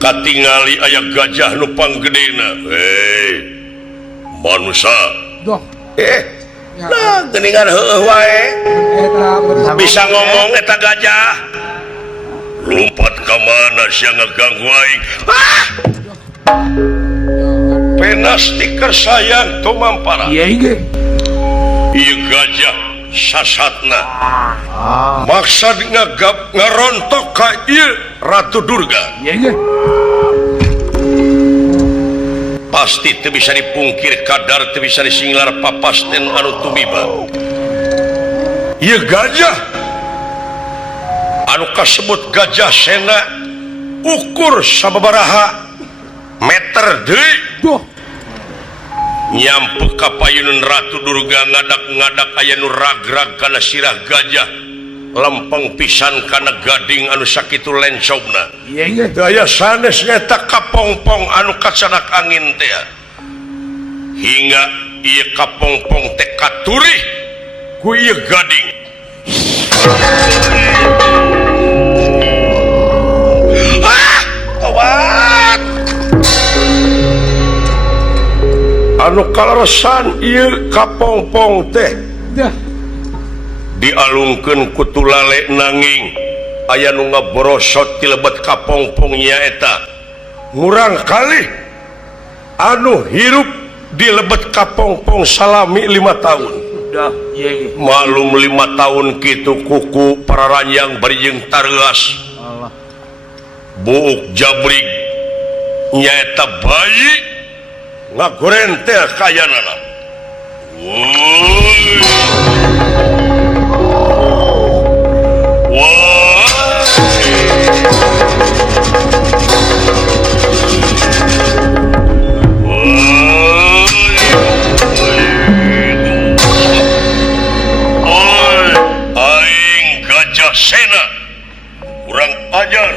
katingali aya gajah nu panggedena manusia doh. nah geningan heueuh wae Eta bersama. bisa ngomong eta gajah lompat ka mana sia ngaganggu aing penasti kersayang tumampara Iya. ieu gajah sasatna maksud ngarontok ka ieu Ratu Durga Iya. pasti teu bisa dipungkir kadar teu bisa disinglar papasten anu tumiba ieu gajah anu kasebut gajah sena ukur sababaraha meter deui Doh. nyampe ka payunan Ratu Durga ngadak-ngadak aya nu ragrag kana sirah gajah lempeng pisan kana gading anu sakitu lencobna Iya. daya sanes nyata kapongpong anu kacanak angin teh hingga ieu kapongpong teh katurih ku ieu gading Awat anu kaleresan ieu kapongpong teh Dah. dialungkeun ku tulale nanging aya nu ngaborosot ti lebet kapongpong nyaeta murang kali anu hirup di lebet kapongpong salami 5 tahun malum 5 tahun kitu kuku para ranjang bari jeung tareas buuk jabrig nyaeta bayi ngagoren teh kayanana woi aing Gajah Sena kurang ajar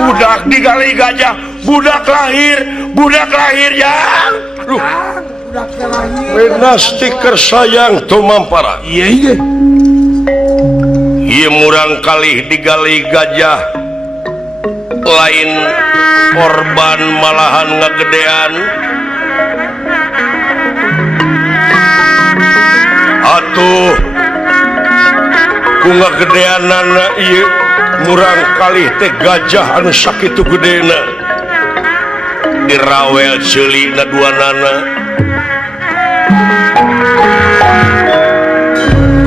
budak digali gajah budak lahir ya Udah kelahir. Pena stiker sayang tumampara Iya. ieu murang kali digali gajah lain korban malahan ngagedean atuh ku ngagedeanana ieu murang kali teh gajah anu sakitu gedena dirawel ceulina duanana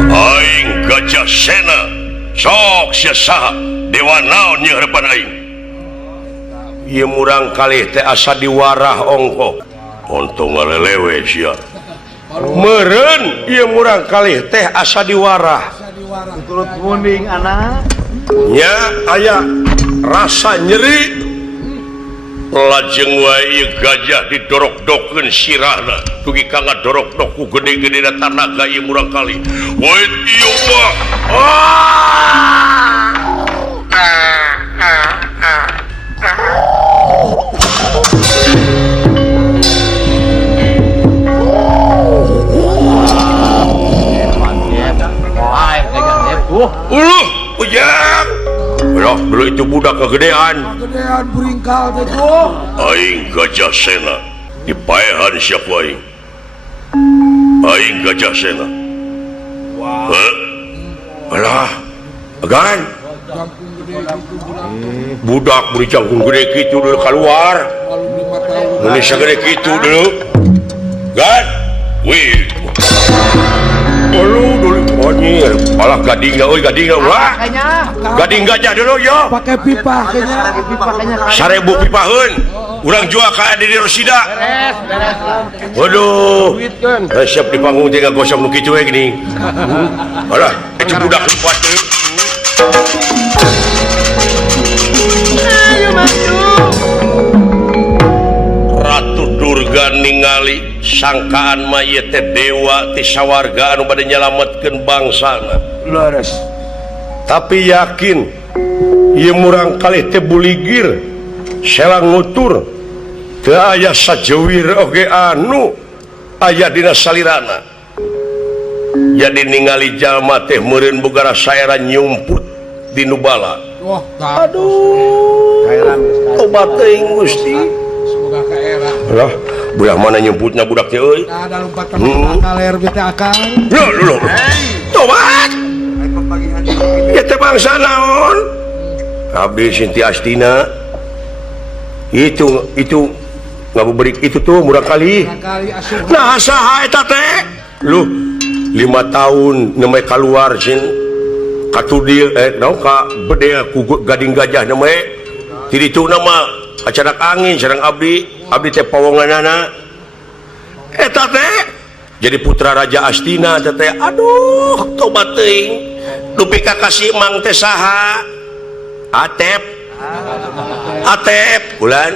aing Gajah Sena sok sia saha dewa naon nya harapan aing ieu murang kali teh asa diwarah ongko ontong ngalelewe sia meureun ieu murang kali teh asa diwarah turut munding anak nya aya rasa nyeri lajeng wae ieu gajah didorok-dokkeun sirahna dugi ka ngadorok-dok ku gede-gedena tanaga ieu murang kali wae ieu mah ujang belah dulu itu budak kegedean Kegedean beringkal teh tuh. aing Gajah Sena dipaehan siapa aing Gajah Sena alah agan budak beri cangkung gede gitu dulu keluar ini segede gitu dulu gan wih duluonyir malah gading wah gading gajah dulu yo Pakai pipa kayaknya. 1000 pipaheun urang jual ka di Rosida waduh siap di panggung teh gosok nu kitu we gini alah itu budak lipat teh Ratu Durga ningali sangkaan mayit teh dewa ti sawarga anu bade nyalametkeun bangsana leres tapi yakin ieu murang kalih teh buligir selang ngutur teu aya sajeuwir oge anu aya dina salirana jadi ningali jalma teh meureun boga saera nyumput di nubala Wah, kairan tobat teuing Gusti semoga ke era. lah budak mana nyumputna budak teh euy Ada lompat kaler bete akang. lho tobat ya teh bangsa naon abdi Sinti Astina itu ngabuberik itu tuh murang kali Kali asuh. nah saha eta teh lu 5 tahun nemai keluar sin katu dia naon ka bede ku gading gajah nemai ti ditu nama acadak angin sareng abdi teh pawonganana eta teh jadi putra Raja Astina teh aduh tobat teuing dupi kakasih mang teh saha Atep ulan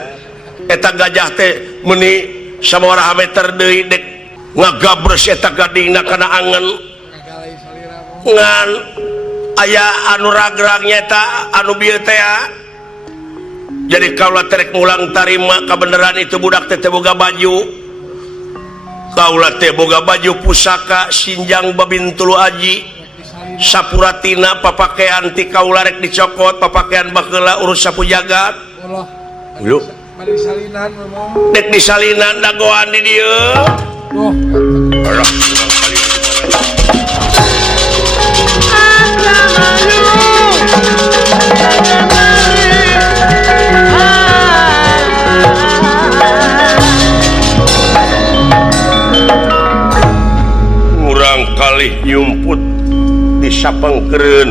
eta gajah teh meuni sabaraha meter deui dek ngagabres eta gadingna kana angen ngan aya anu ragrag nyata anu bieu teh. Jadi kaula terek ngulang tarima kabeneran itu budak teh boga baju. Kaula teh boga baju pusaka sinjang babintulu aji. Sapuratina papakean ti kaula rek dicokot, papakean baheula urus sapu jagat. Lu Balik salinan memang. dek disalinan dagoan di dieu. Ngurang kalih nyumput di sapengkereun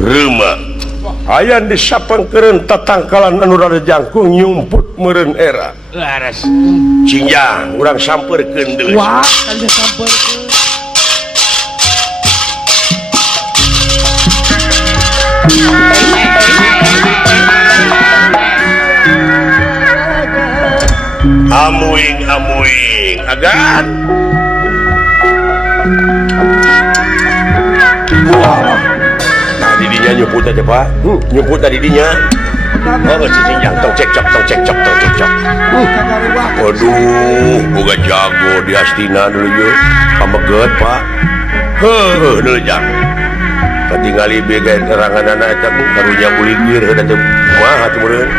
reuma. Hayan di sapengkereun tatangkalan anu rada jangkung nyumput meureun era. Laras. Cinjang urang sampeurkeun deui. Wah, kan dia sampeurkeun. Amuing agan. Nah didinya nyumput aja pak. Nyumput tadi didinya. Oh si Cinjang tong cekcok. Waduh, boga jago di Astina dulu yuk. Pameget pak. Dulu jang. Ketinggali bega terangan anak eta karunya buligir dan teu kumaha teu meureun.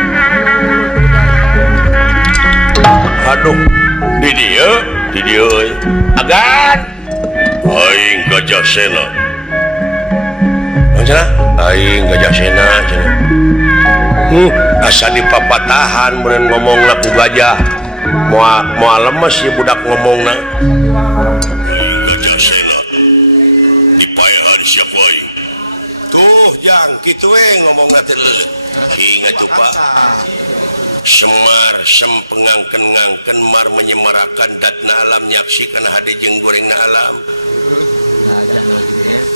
Aduh, di dia euy. Agan. Aing Gajah Sena. Cenah? Aing Gajah Sena cenah. Asa dipapatahan meureun ngomongna ku gajah. Moal lemes si budak ngomongna. Aing Gajah Sena. Dipaehan sia ku aing. Tuh jang kitu we ngomongna teh leuleut. Ingat tuh Pak. Semar sempengangken mar menyemarakan datna alam nyaksikan hade jeung gorengna alam.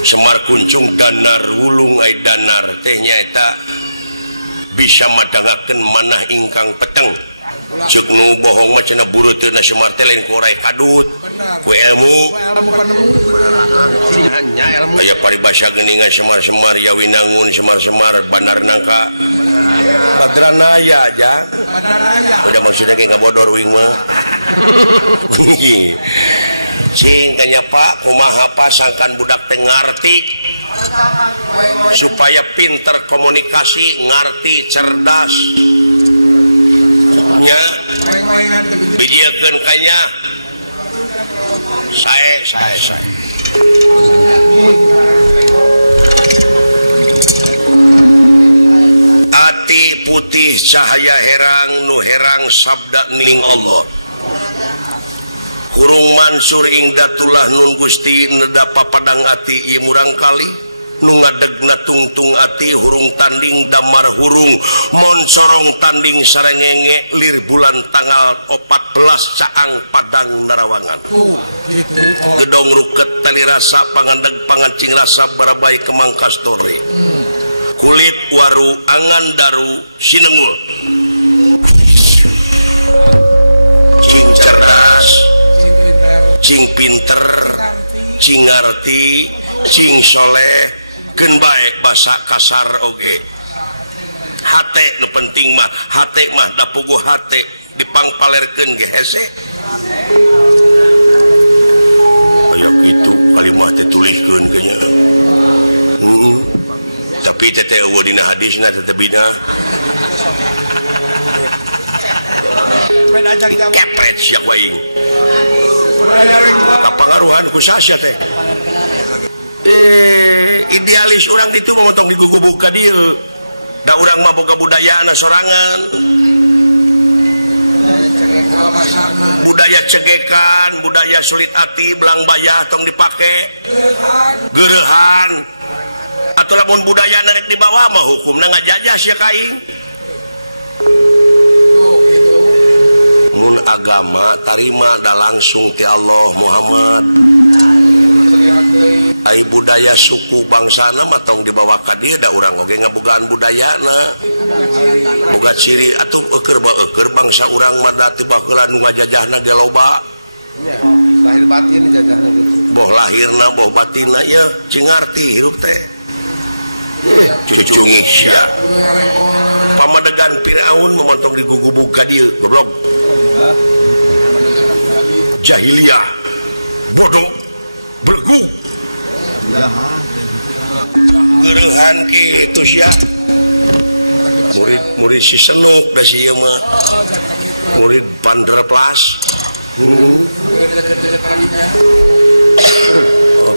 Semar kuncung danar wulung ai danar teh nyaeta bisa madangakeun manah ingkang peteng. Ceuk nu bohong mah cenah buru teu na Semar teh lain ku rai kadut. Ku ilmu. Aya paribasa geuningan Semar-semar yawinangun Semar-semar bandar nangka. Badranaya aja. Udah maksudnya kayak ngabodor wing mah. Cing kanya Pak kumaha Pak sangkan budak teh ngarti supaya pinter komunikasi ngarti cerdas nya bijiekeun kanya sae ati putih cahaya herang nu herang sabda ning Allah hurung mansur ing datulah nun Gusti nedapa padang ati ieu murang kali nu ngadegna tungtung ati hurung tanding damar hurung moncorong tanding sarengenge lir bulan tanggal 14 caang padang narawangan gedong ruket tali rasa pangandeg pangancing rasa barabai kemang kastori kulit waru angan daru sinengul cing cerdas cing pinter cing ngarti cing soleh gen bae basa kasar oge hate nu penting mah hate mah da puguh hate dipangpalerkeun ge hese aya kitu kalimah teh tulihkeun ge nya tapi teh eueuh dina hadisna teh bina kepret sia waing kapangaruhan ku sasya teh idealis orang itu memotong digugubuk ka dieu da urang mah boga budayana sorangan budaya cegekan budaya sulit hati belang bayah tong dipake geurehan atuh lamun budaya rek dibawa mah hukumna ngajajah sia kaing mun agama tarima da langsung ti Allah Muhammad ai budaya suku bangsana mah tong dibawa ka dieu da urang oge ngabogaan budayana boga ciri atuh eukeur bangsa urang mah da teu baheula nu ngajajahna ge loba lahir batin jajahna gitu. boh lahirna boh batinna ya cingarti hirup teh cucu ngisya pamadegan Firaun memontong di gugubug ka dieu goblok jahiliyah bodoh belegu geurehan kitu sia murid si Senuk da si ieu mah murid Panderplas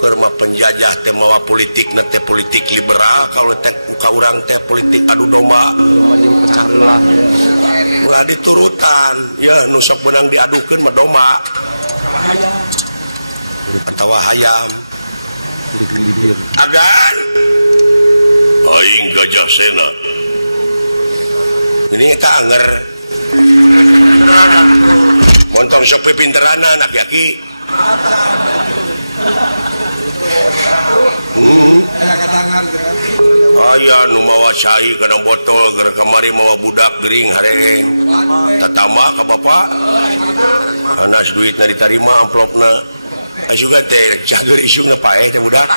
keur mah penjajah teh mawa politik na teh politik liberal kalau teh ka urang teh politik adu domba Pecah belah. ulah diturutan ya nu sok beunang diadukeun mah domba atawa hayam agan aing Gajah Sena ini eta anger montong sok pipinterana anak yaki aya nu mawa cai kana botol keur kamari mawa budak gering hareng tatama ka bapak anas duitna ditarima amplopna asuga teh cager isungna paeh teh budak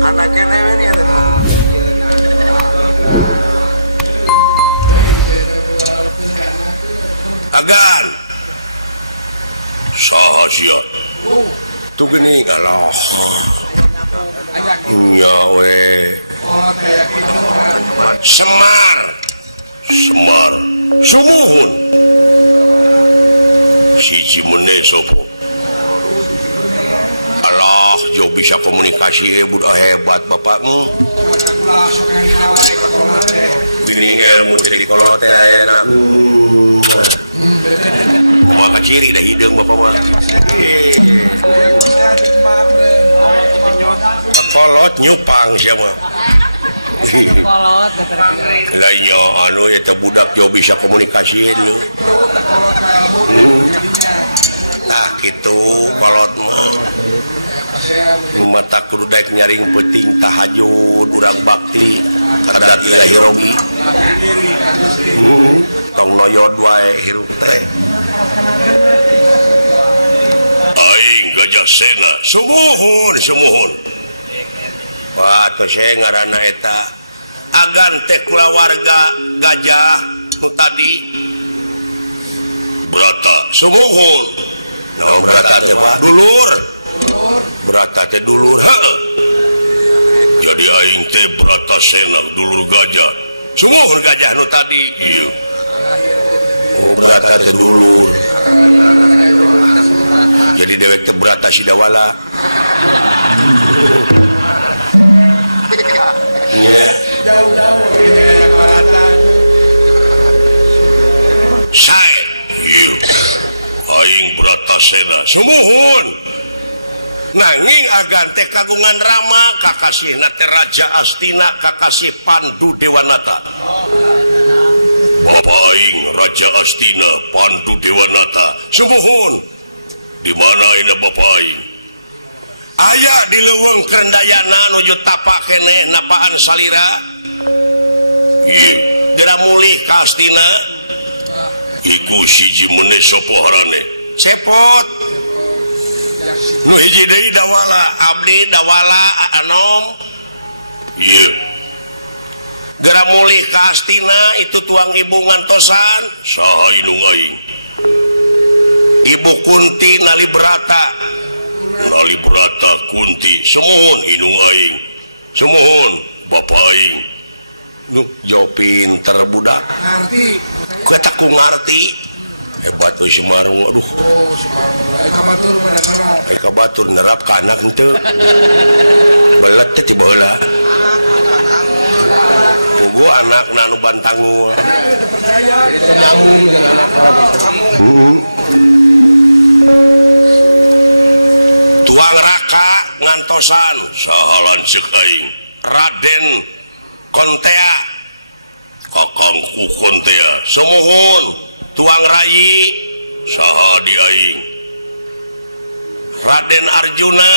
Anak kene we nya agan saha sia tu geuning Allah nya we Semar sumuhun siji meuneh sopo Allah jo bisa komunikasi budak hebat bapak gini ilmu jadi kolot teh ayeuna kumaha ciri dah hideung bapak mah kolot nyupang sia mah kolot lainnya anu eta budak jo bisa komunikasi dulu nah gitu kolot mah mata kudu daek nyaring penting tahajud urang bakti kadat ilahi rogi tong noyod wae hirup teh aing Gajah Sena sumuhun wah atuh saya ngaranna eta agan teh kulawarga gajah nu tadi Brata sumuhun naon Brata teh Pak dulur Brata teh dulur heuh jadi aing teh Brata Sena dulur gajah sumuhun gajah nu tadi ieu oh Brata teh dulur jadi dewek teh Brata Sidawala ya sae ieu aing Brata Sena sumuhun nanging agan teh kagungan rama kakasihna teh Raja Astina kakasih Pandu Dewanata bapak aing Raja Astina Pandu Dewanata sumuhun di mana ini bapak aing aya di leuweung Kerendayana nuju tapak keneh napaan salira ieu geura mulih ka Astina iku siji meuneh sopo harane cepot nu hiji deui Dawala abdi Dawala Anom ieu geura mulih ka Astina itu tuang ibu ngantosan saha indung aing Ibu Kunti Nalibrata Kunti sumuhun indung aing sumuhun bapak aing nu jo pinter budak ngerti ku eta ku ngarti hebat euy Sumarung aduh kabatur pada nerap ai ka batur nerap ka anak henteu belet teh tiba heula pugu anakna nu bantangul percaya Itu nyambung dengan anak tuang raka ngantosan saha lanceuk aing Raden Kontea kakangku Kontea sumuhun tuang rayi saha di aing Raden Arjuna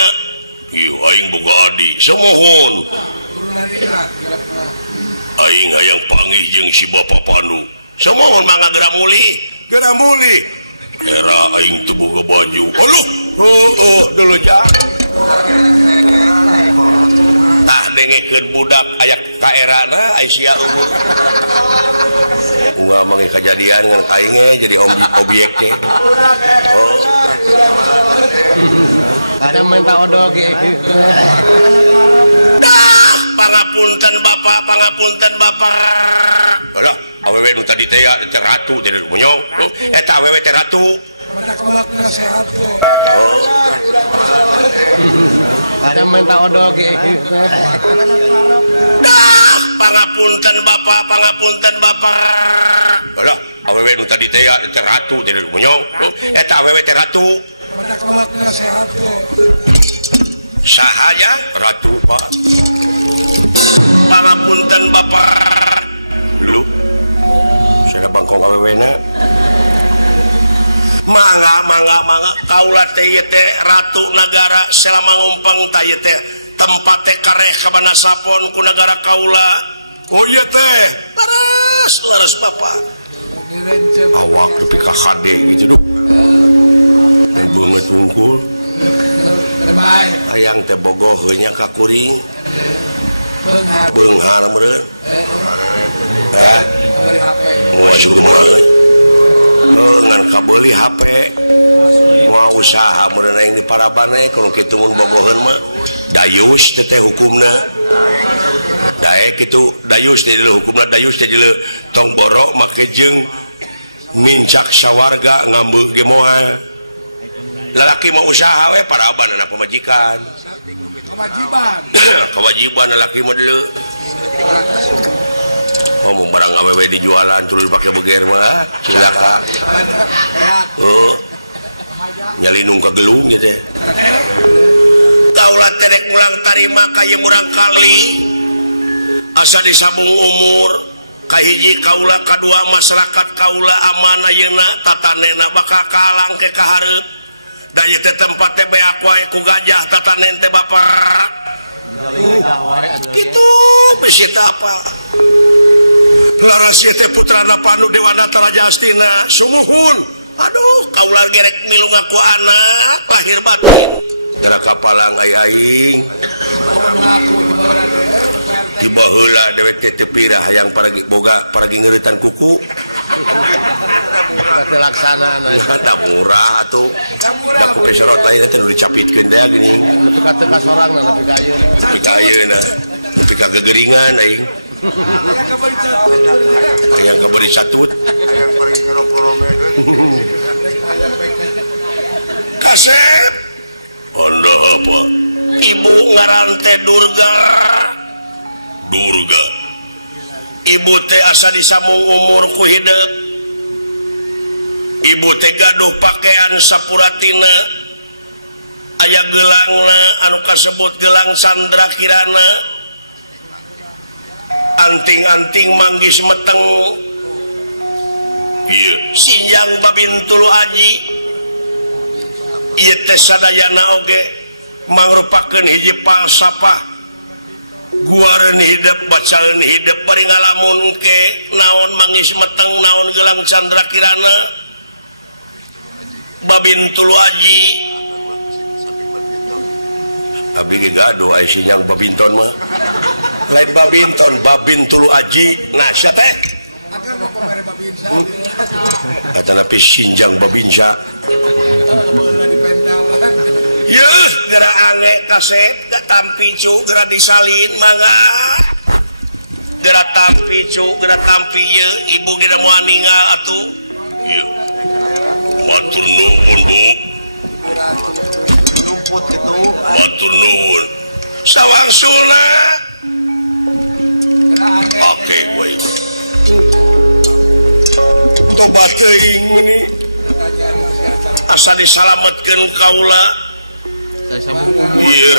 aing boga adi semohon aing hayang panggih jeung si Bapak Pandu semohon mangga geura muli era aing teu boga baju aluh dulu ja tah dengekeun budak aya ka erana Aisyah umur unggah mangi kejadian ngan aing jadi objek teh ada minta odog dah pangapunten Bapak alah awewe nu tadi teh ratu teh munyong eta awewe teh ratu ada minta odog dah pangapunten Bapak alah awewe nu tadi teh ratu teh munyong eta awewe teh ratu sahaja ratu Pak pangapunten Bapak lu saya bangkong awewena mangga kaula teh ratu negara selama ngumpang teh tempat teh kareh kabana sapon ku negara kaula oh iya teh laras Bapak awak nepi ka hade gitu duh banget unggul hayang teh bogoh heunya ka kuring beunghar meureun moal kumaha ngan kabeuli HP moal usaha meureun aing di Paraban kudu kitu mun bogoheun mah dayus teh hukumna dae kitu dayus teh hukumna dayus teh tong borok make jeung nincak sawarga ngambeuk ge moal lalaki mau usaha we Paraban anak pemajikan kewajiban lalaki mah deuleu mau barang awewe dijualan turun pakai beger mah silakan nyalinung ka gelung gitu kaulah terek mulang tarima kaya murang kali asa disambung umur kahiji kaula kadua masyarakat kaula amanah yeuna tatanena bakal kalang ke kahareup daya teh tempat teh beak wae ku gajah tatanen teh Bapak gitu bisi teh apa laras teh putrana Pandu Dewanata Raja Astina sumuhun aduh kaula gerek milu ngaku anak lahir batin gara kapalang aing tiba heula dewek teh teu pirah hayang paragi boga paragi ngeuretan kuku laksana da murah atuh da ku peserot lain teh nu dicapitkeun teh geuning nepi ka teu ka sorangna nepi ka ayeuna nepi ka gegeringan aing yang kabari catut kasep anda apa ibu ngaran teh Durga ibu teh asa disambung umur ku hidup ibu teh gaduh pakaian sapuratina aya gelangna anu kasebut gelang Sandra Kirana anting-anting manggis meteng iya sinjang Babintulu Aji ieu teh sadayana oge mangrupakeun hiji falsafah guareun hidup bacaeun hidup bari ngalamun ke naon manggis meteng naon gelang Chandra Kirana Babintulu Aji abi ge gaduh aya sinjang Babinton mah lain Babintulu Aji nah sia teh kata napi sinjang Babinsa yeuh geura ange kasep gak tampi cu geura disalin mangga geura tampi cu geura tampi yeuh ibu geura moal ninggal atuh yeuh matur nuwun Bu rumput gitu matur nuwun sawangsulna oke gue tobat teuing meuni asa disalametkeun kaula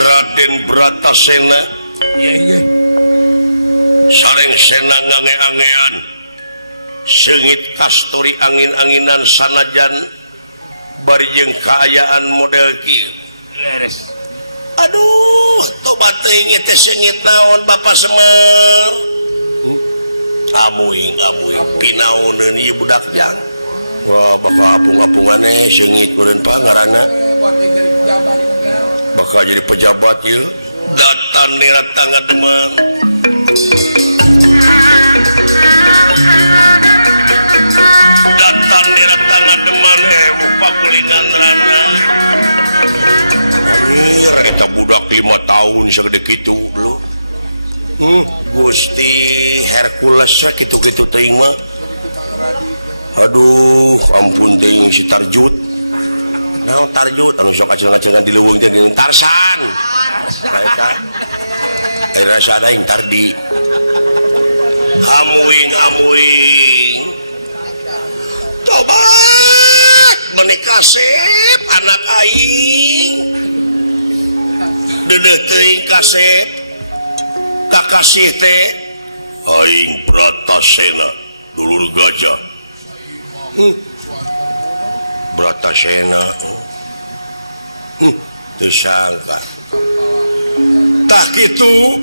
Raden Bratasena sareng sena ngange-angean seungit kastori angin-anginan sanajan bari jeung kaayaan model kieu Aduh, tobat teuing teh seungit naon Bapak Semar. Amuing pinaoneun ieu budak jang. Wah, bakal apung-apungan seungit meureun pangaranna. Bakal jadi pejabat ieu. Datan nira tangga demang. Datan nira tangga demang mupa kulingan rana. Anjir, eta budak 5 tahun segede kitu lu. Gusti Hercules kitu-kitu teuing mah. Aduh, ampun teuing si Tarjut. Naon Tarjut anu sok aceng-acengan di leuweung teh Tarsan. Eta. Ayeuna sada aing Tardi. Amuing. Tobat menikah kasep anak aing. Dedeh teuing kasep kakasih teh aing Bratasena dulur gajah. Bratasena teu sangka tah kitu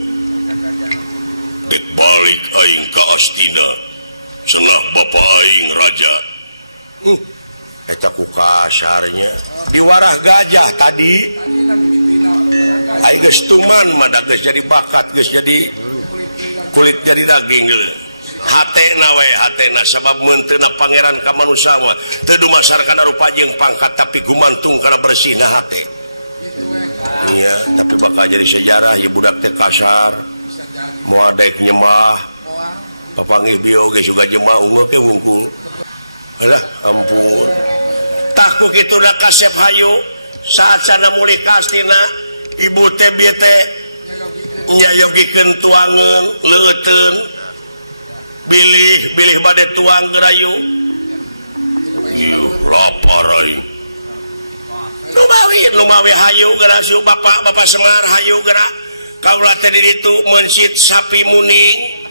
dek balik aing ka Astina cenah bapa aing raja. Eta ku kasarnya di warah gajah tadi aing geus tuman mah da geus jadi bakat geus jadi kulit jadi daging geuleuh. Hatena we hatena sabab menteuna pangeran ka manusia mah teu dumasarkan rupa jeung pangkat tapi gumantung kana bersihna hate. Iya, tapi bakal jadi sejarah ieu budak teh kasar. Moal daek nyemah. Papangih bio ge suga jemah unggul ke wungkul. Alah ampun. Tah ku kitu da kasep hayu saat sana muli ka Astina ibu teh bieu teh nyayogikeun tuangeun leuteun bilih bade tuang gerayu. Ieu lapar aing. Numawi hayu geura siu Bapak Semar hayu geura kaula teh di ditu meunsit sapi muning.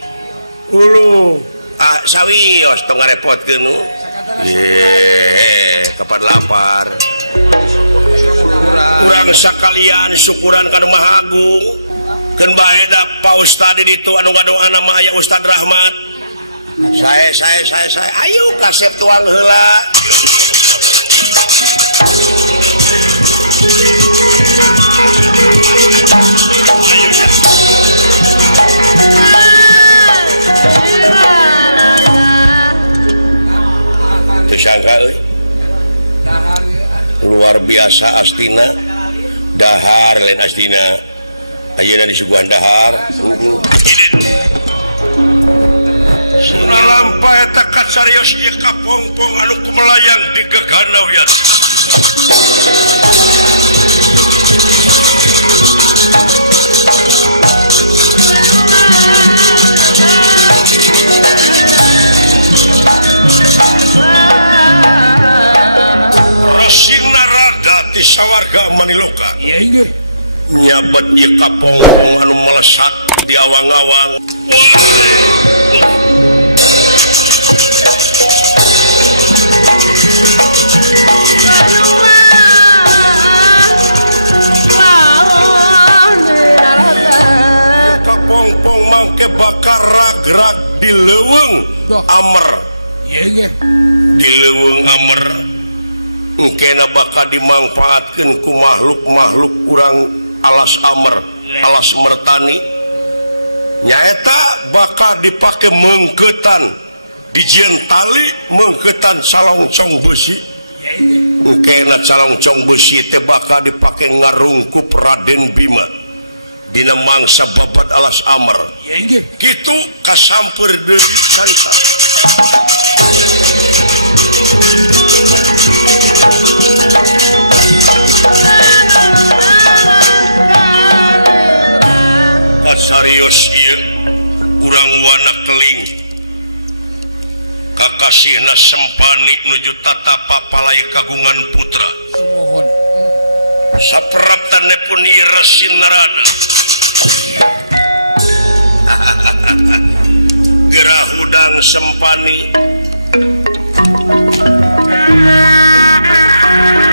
Ulu sawios tong ngarepotkeun nu. Kapan lapar. Urang sakalian syukuran ka Maha Agung. Keun bae da Pak Ustad di ditu anu ngadoana mah aya Ustad Rahmat. Saya ayo kasep tuang heula. Tersangka luar biasa Astina dahar lain Astina ayeuna di suguhan dahar Suna lampa eta kacarios ieu kapongpong anu kumelayang di gegana wiat. Rasina rada ti sawarga Maniloka. Iya inggih. Nyabet ieu kapongpong anu melesat di awang-awang. Kapongpong mangke bakar rag-rag di leuweung Amer. Iya inggih. Di leuweung Amer engkena bakal dimanfaatkeun ku makhluk-makhluk urang alas Amer, alas Mertani. Nyaeta bakal dipake mengketan dijieun tali mengketan calongcong besi. Engkena calongcong besi teh bakal dipake ngarungkup Raden Bima dina mangsa babad alas Amer. Kitu kasampeur deui carita. Kasarios ieu urang wana keling kakasihna Sempani nuju tatapa palai kagungan putra sapraptane pun ieu Rasina rada gerah hudang Sempani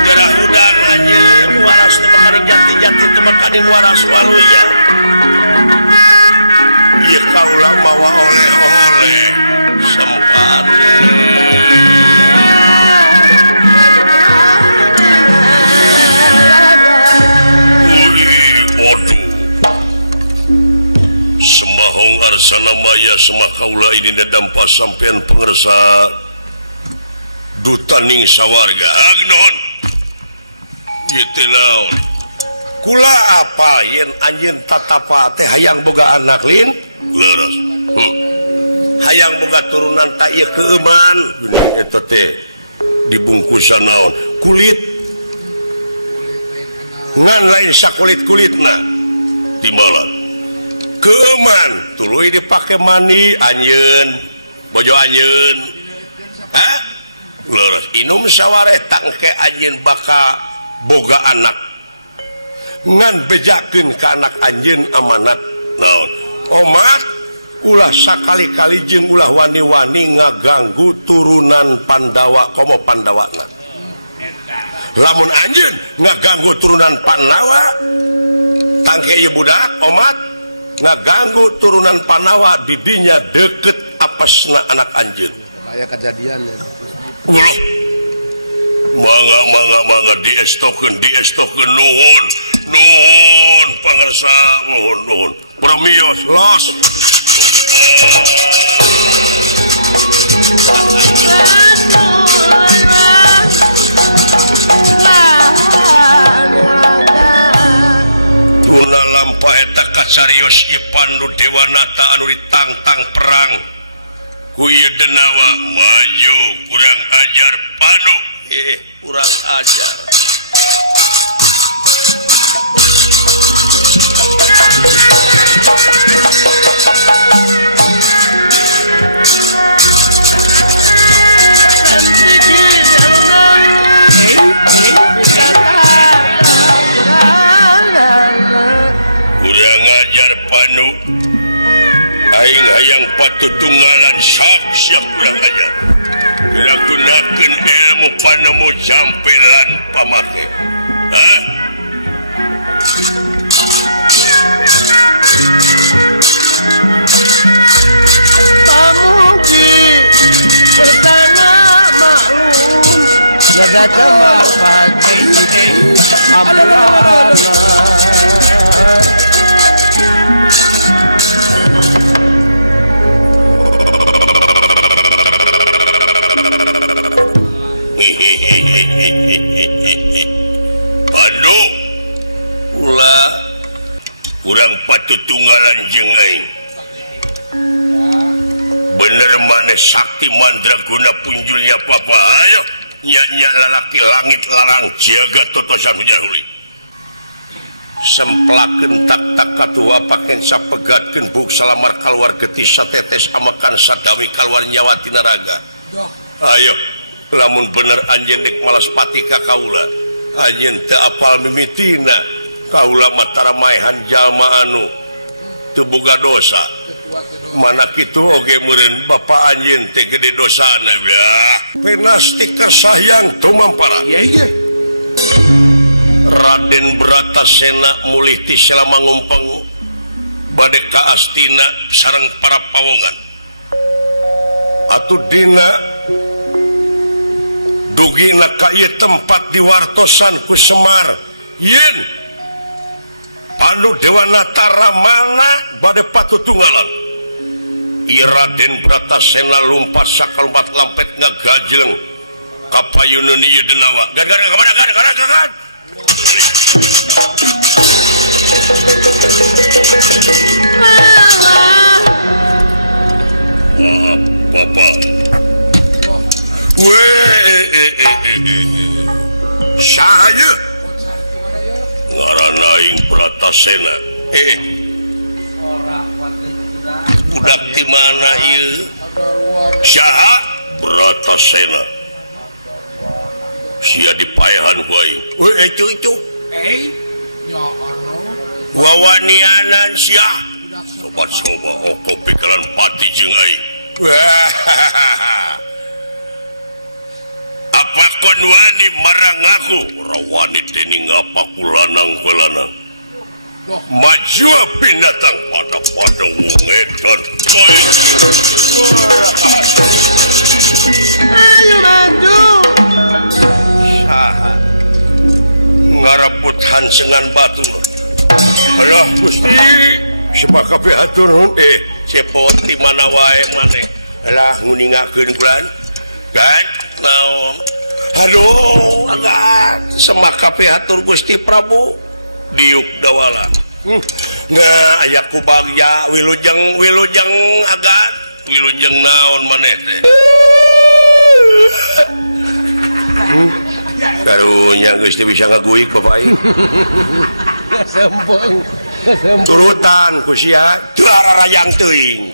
gerah hudang anjeun waras teu bakal jati-jati temakanin waras waluya. Ieu kaula mawa oleh-oleh sempat. Waduh. Semahong arsana maya semah kaula ini dampa sampean pengersa dutaning sawarga. Agnon. Ieu teh naon? Kula apa yen anjeun tatapa teh hayang boga anak lin? Leres. Hayang boga turunan tak ieu keuman. Geuning eta teh dibungkusan naon? Kulit. Ngan lain sakulit-kulitna. Timbalan. Keuman tuluy dipake mani anjeun, bojo anjeun. Hah? Leres. Inum sawareh tak engke anjeun baka boga anak. Ngan bejakeun ka anak anjeun amanat naon? Omat ulah sakali-kali jeung ulah wani-wani ngaganggu turunan Pandawa komo Pandawana. Lamun anjeun ngaganggu turunan Pandawa tangke ieu budak omat ngaganggu turunan Pandawa di dinya deket apesna anak anjeun. Kayak kejadian ya. Ulah mangga diestokeun nuhun pangarsa nuhun premios los tuna lampa eta kacarios Ipandu Dewanata anu ditangtang perang ku ieu denawa maju kurang ajar Panu kurang ajar. Kurang ajar Panu. Aing hayang patutunggalan sak kurang ajar. Kira gunakeun ilmu panemu jampelan pamake. Hah? Pamugi bertana maklum Nada jamar pagi Amrana Pandu ulah kurang patutunggalan jeung aing. Bener mana sakti mandraguna punjulnya papa. Ayo nya lalaki langit larang jaga totosan hujan huli. Semplakeun tak katua paken sapegatkeun buk salamar kaluar getih satetes amakan sadami kaluar nyawa tina raga. Ayo lamun bener anjeun dek malas pati ka kaula anjeun teu apal mimitina kaula matara maehan jalma anu teu boga dosa mana kitu oge meureun bapa anjeun teh gede dosana ya penasti kersayang tumampara Iya. Raden Bratasena mulih ti selama ngumpeng bade ka Astina sareng para pawongan atuh dina dugina ka ieu tempat diwartosan ku Semar yen Pandu Dewanata Ramana bade patutunggalan ieu Raden Bratasena lumpat sakalumpat lampet ngagajeng ka payuneun ieu denawa gara-gara kan Bapak saya ngaranna aing Bratasena budak di mana ieu saha Bratasena sia dipaehan ku aing cucu wawanianan sia sobat-sobat oko pikiran pati jeung aing apa ngapakon wani marang aku rawani dening ngapaku lanang-lanang maju binatang pada wong edan Ayo maju. saha ngareput hancengan batur alah Gusti sepakape hatur nuhun cepot di mana wae maneh lah nguningakeun kulan kan naon aduh agak semakape hatur Gusti Prabu diuk dawala nah aya kubagya wilujeng agak wilujeng naon maneh teh karunya Gusti bisa ngaguik Bapak ieu Sempeng. turutan ku sia teu ararayang teuing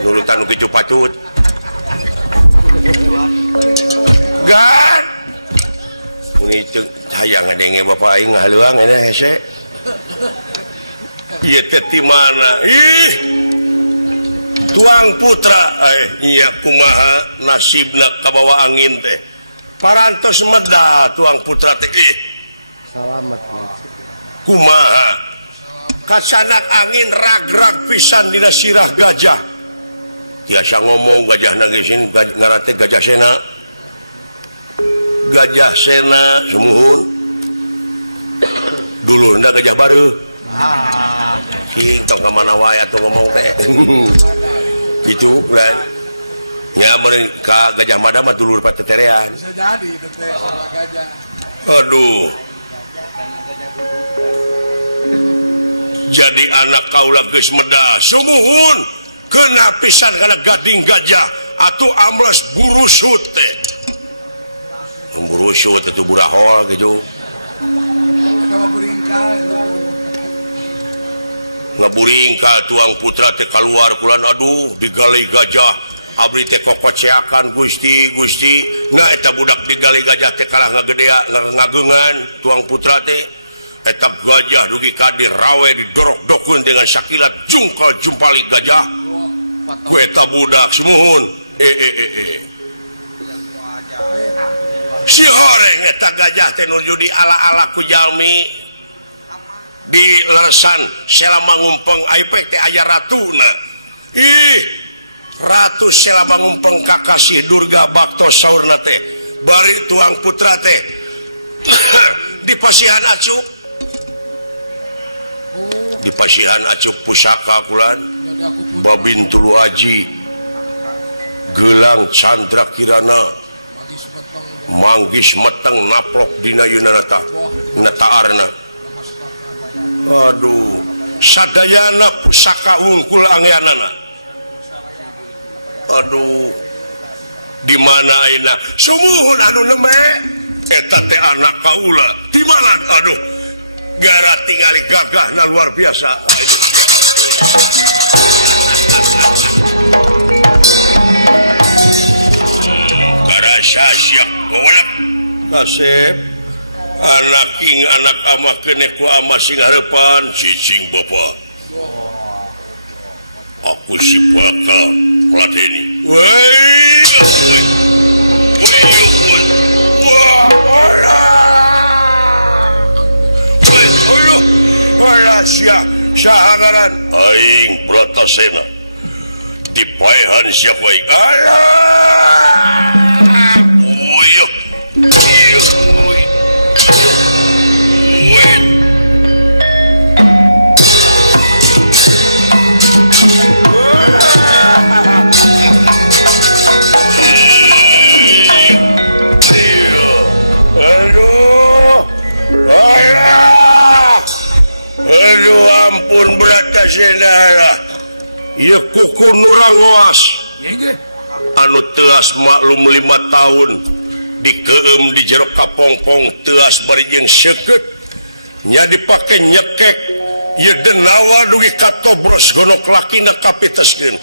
nurutan nu kitu pacut gan mun itu hayang ngadenge Bapak aing ngahaleuang ene hese ieu teh ti mana ih tuang putra nya kumaha nasibna kabawa angin teh parantos medal tuang putra teh Salamet. kumaha kasanak angin rag-rag pisan dina sirah gajah tiasa ngomong gajah nagesin ngarate gajah sena semuhun dulu nda gajah baru sing tong kamana wae atuh ngomong teh gitu kan nya meureun ka gajah mada mah dulur pateterean Bisa jadi teh sama gajah. aduh jadi anak kaula geus medal sumuhun kena pisan kana gading gajah atuh amblas burusut teh burusut itu burahol gitu Kalau beringkal ngaburingkal tuang putra teh keluar kulan aduh digali gajah abdi teh kokoceakan Gusti nah eta budak digali gajah teh kalah ngagedea ngageungan tuang putra teh eta gajah dugi kadir rawe didorok-dokun dengan syakilat jungkal jumpali gajah ku eta budak semuhun si horeng eta gajah teh nuju di ala-ala ku jalmi di leresan selama ngumpeng aipek teh aya ratuna ratu selama ngumpeng kakasih Durga Bakto saurna teh bari tuang putra teh di pasihan acuk pusaka kulan babin tulu aji gelang candra kirana manggis meteng naplok dina yunanata nataarna aduh sadayana pusaka wungkul angyanana aduh di mana ayeuna sumuhun anu neme eta teh anak kaula di mana aduh gara tingali gagahna luar biasa gara sasyak golek kasep anak king anak ama kene ku ama sing harepan cicing bapa aku si bakal meladeni syahangaran aing Bratasena dipaehan siap wae alah uyuh aduh ampun Bratasena ieu kuku nurangoas anu teas maklum 5 tahun dikeum di jero kapongpong teas bari jeung seukeut nya dipake nyekek ieu denawa dugi katobros gonok lakina kapiteskeun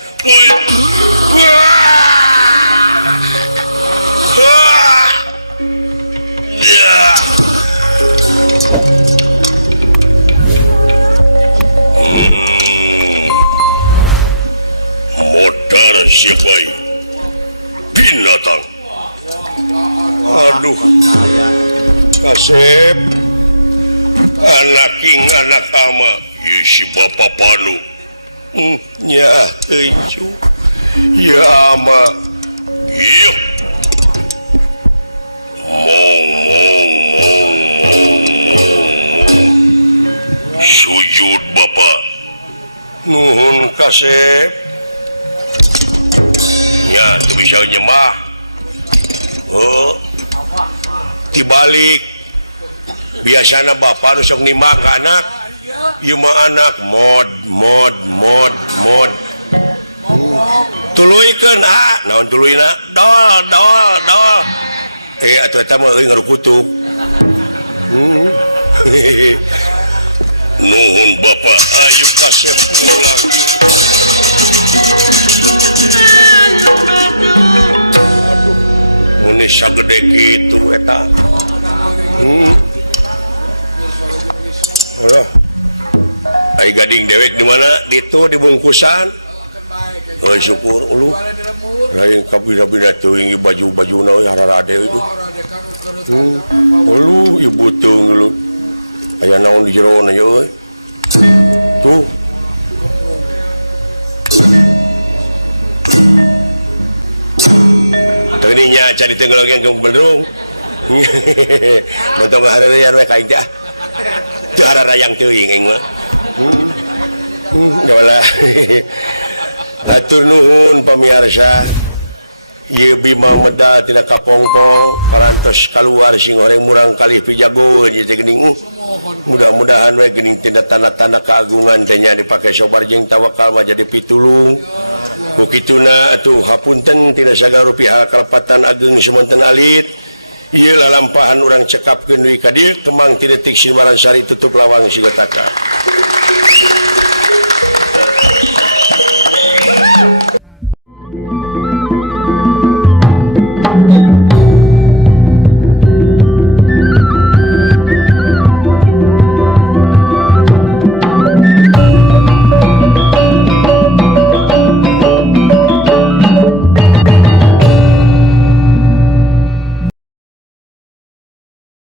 modar siapa binatang Aduh Kasep anak king anak ama si bapak panu nya teuju ya ama iya mong sujud bapak nuhun Kasep nya teu bisa nyembah dibalik biasanya bapak nu sok nimang ka anak ieu mah anak mod tuluykeun naon tuluyna dol atuh eta mah euy ngarukutuk nuhun bapak ayo Kasep pulang mun sagede kitu eta Allah ai gading dewek di mana ditu dibungkusan syukur ulu lain kabina-bina teuing baju-bajuna we hararade itu ulu ieu buteung ulu aya naon di jero na euy tuh teuingnya cari tenggelogeun ke Bandung montong hareurean we kaing teh teu hararayang teuing aing mah gawala atur nuhun pamirsa ieu Bima medal tina kapongpong parantos kaluar sing horeng murang kalih pijagoeun ieu teh geuning mudah-mudahan we geuning tindak tanda-tanda keagungan teh nya dipake sobar jeung tawakal mah jadi pitulung ku kituna atuh hapunten tina sagala rupiah kalepatan ageng semonten alit ieu lalampahan urang cekapkeun deui ka dieu kemang ti detik Sinmaran Sari tutup lawang sigotaka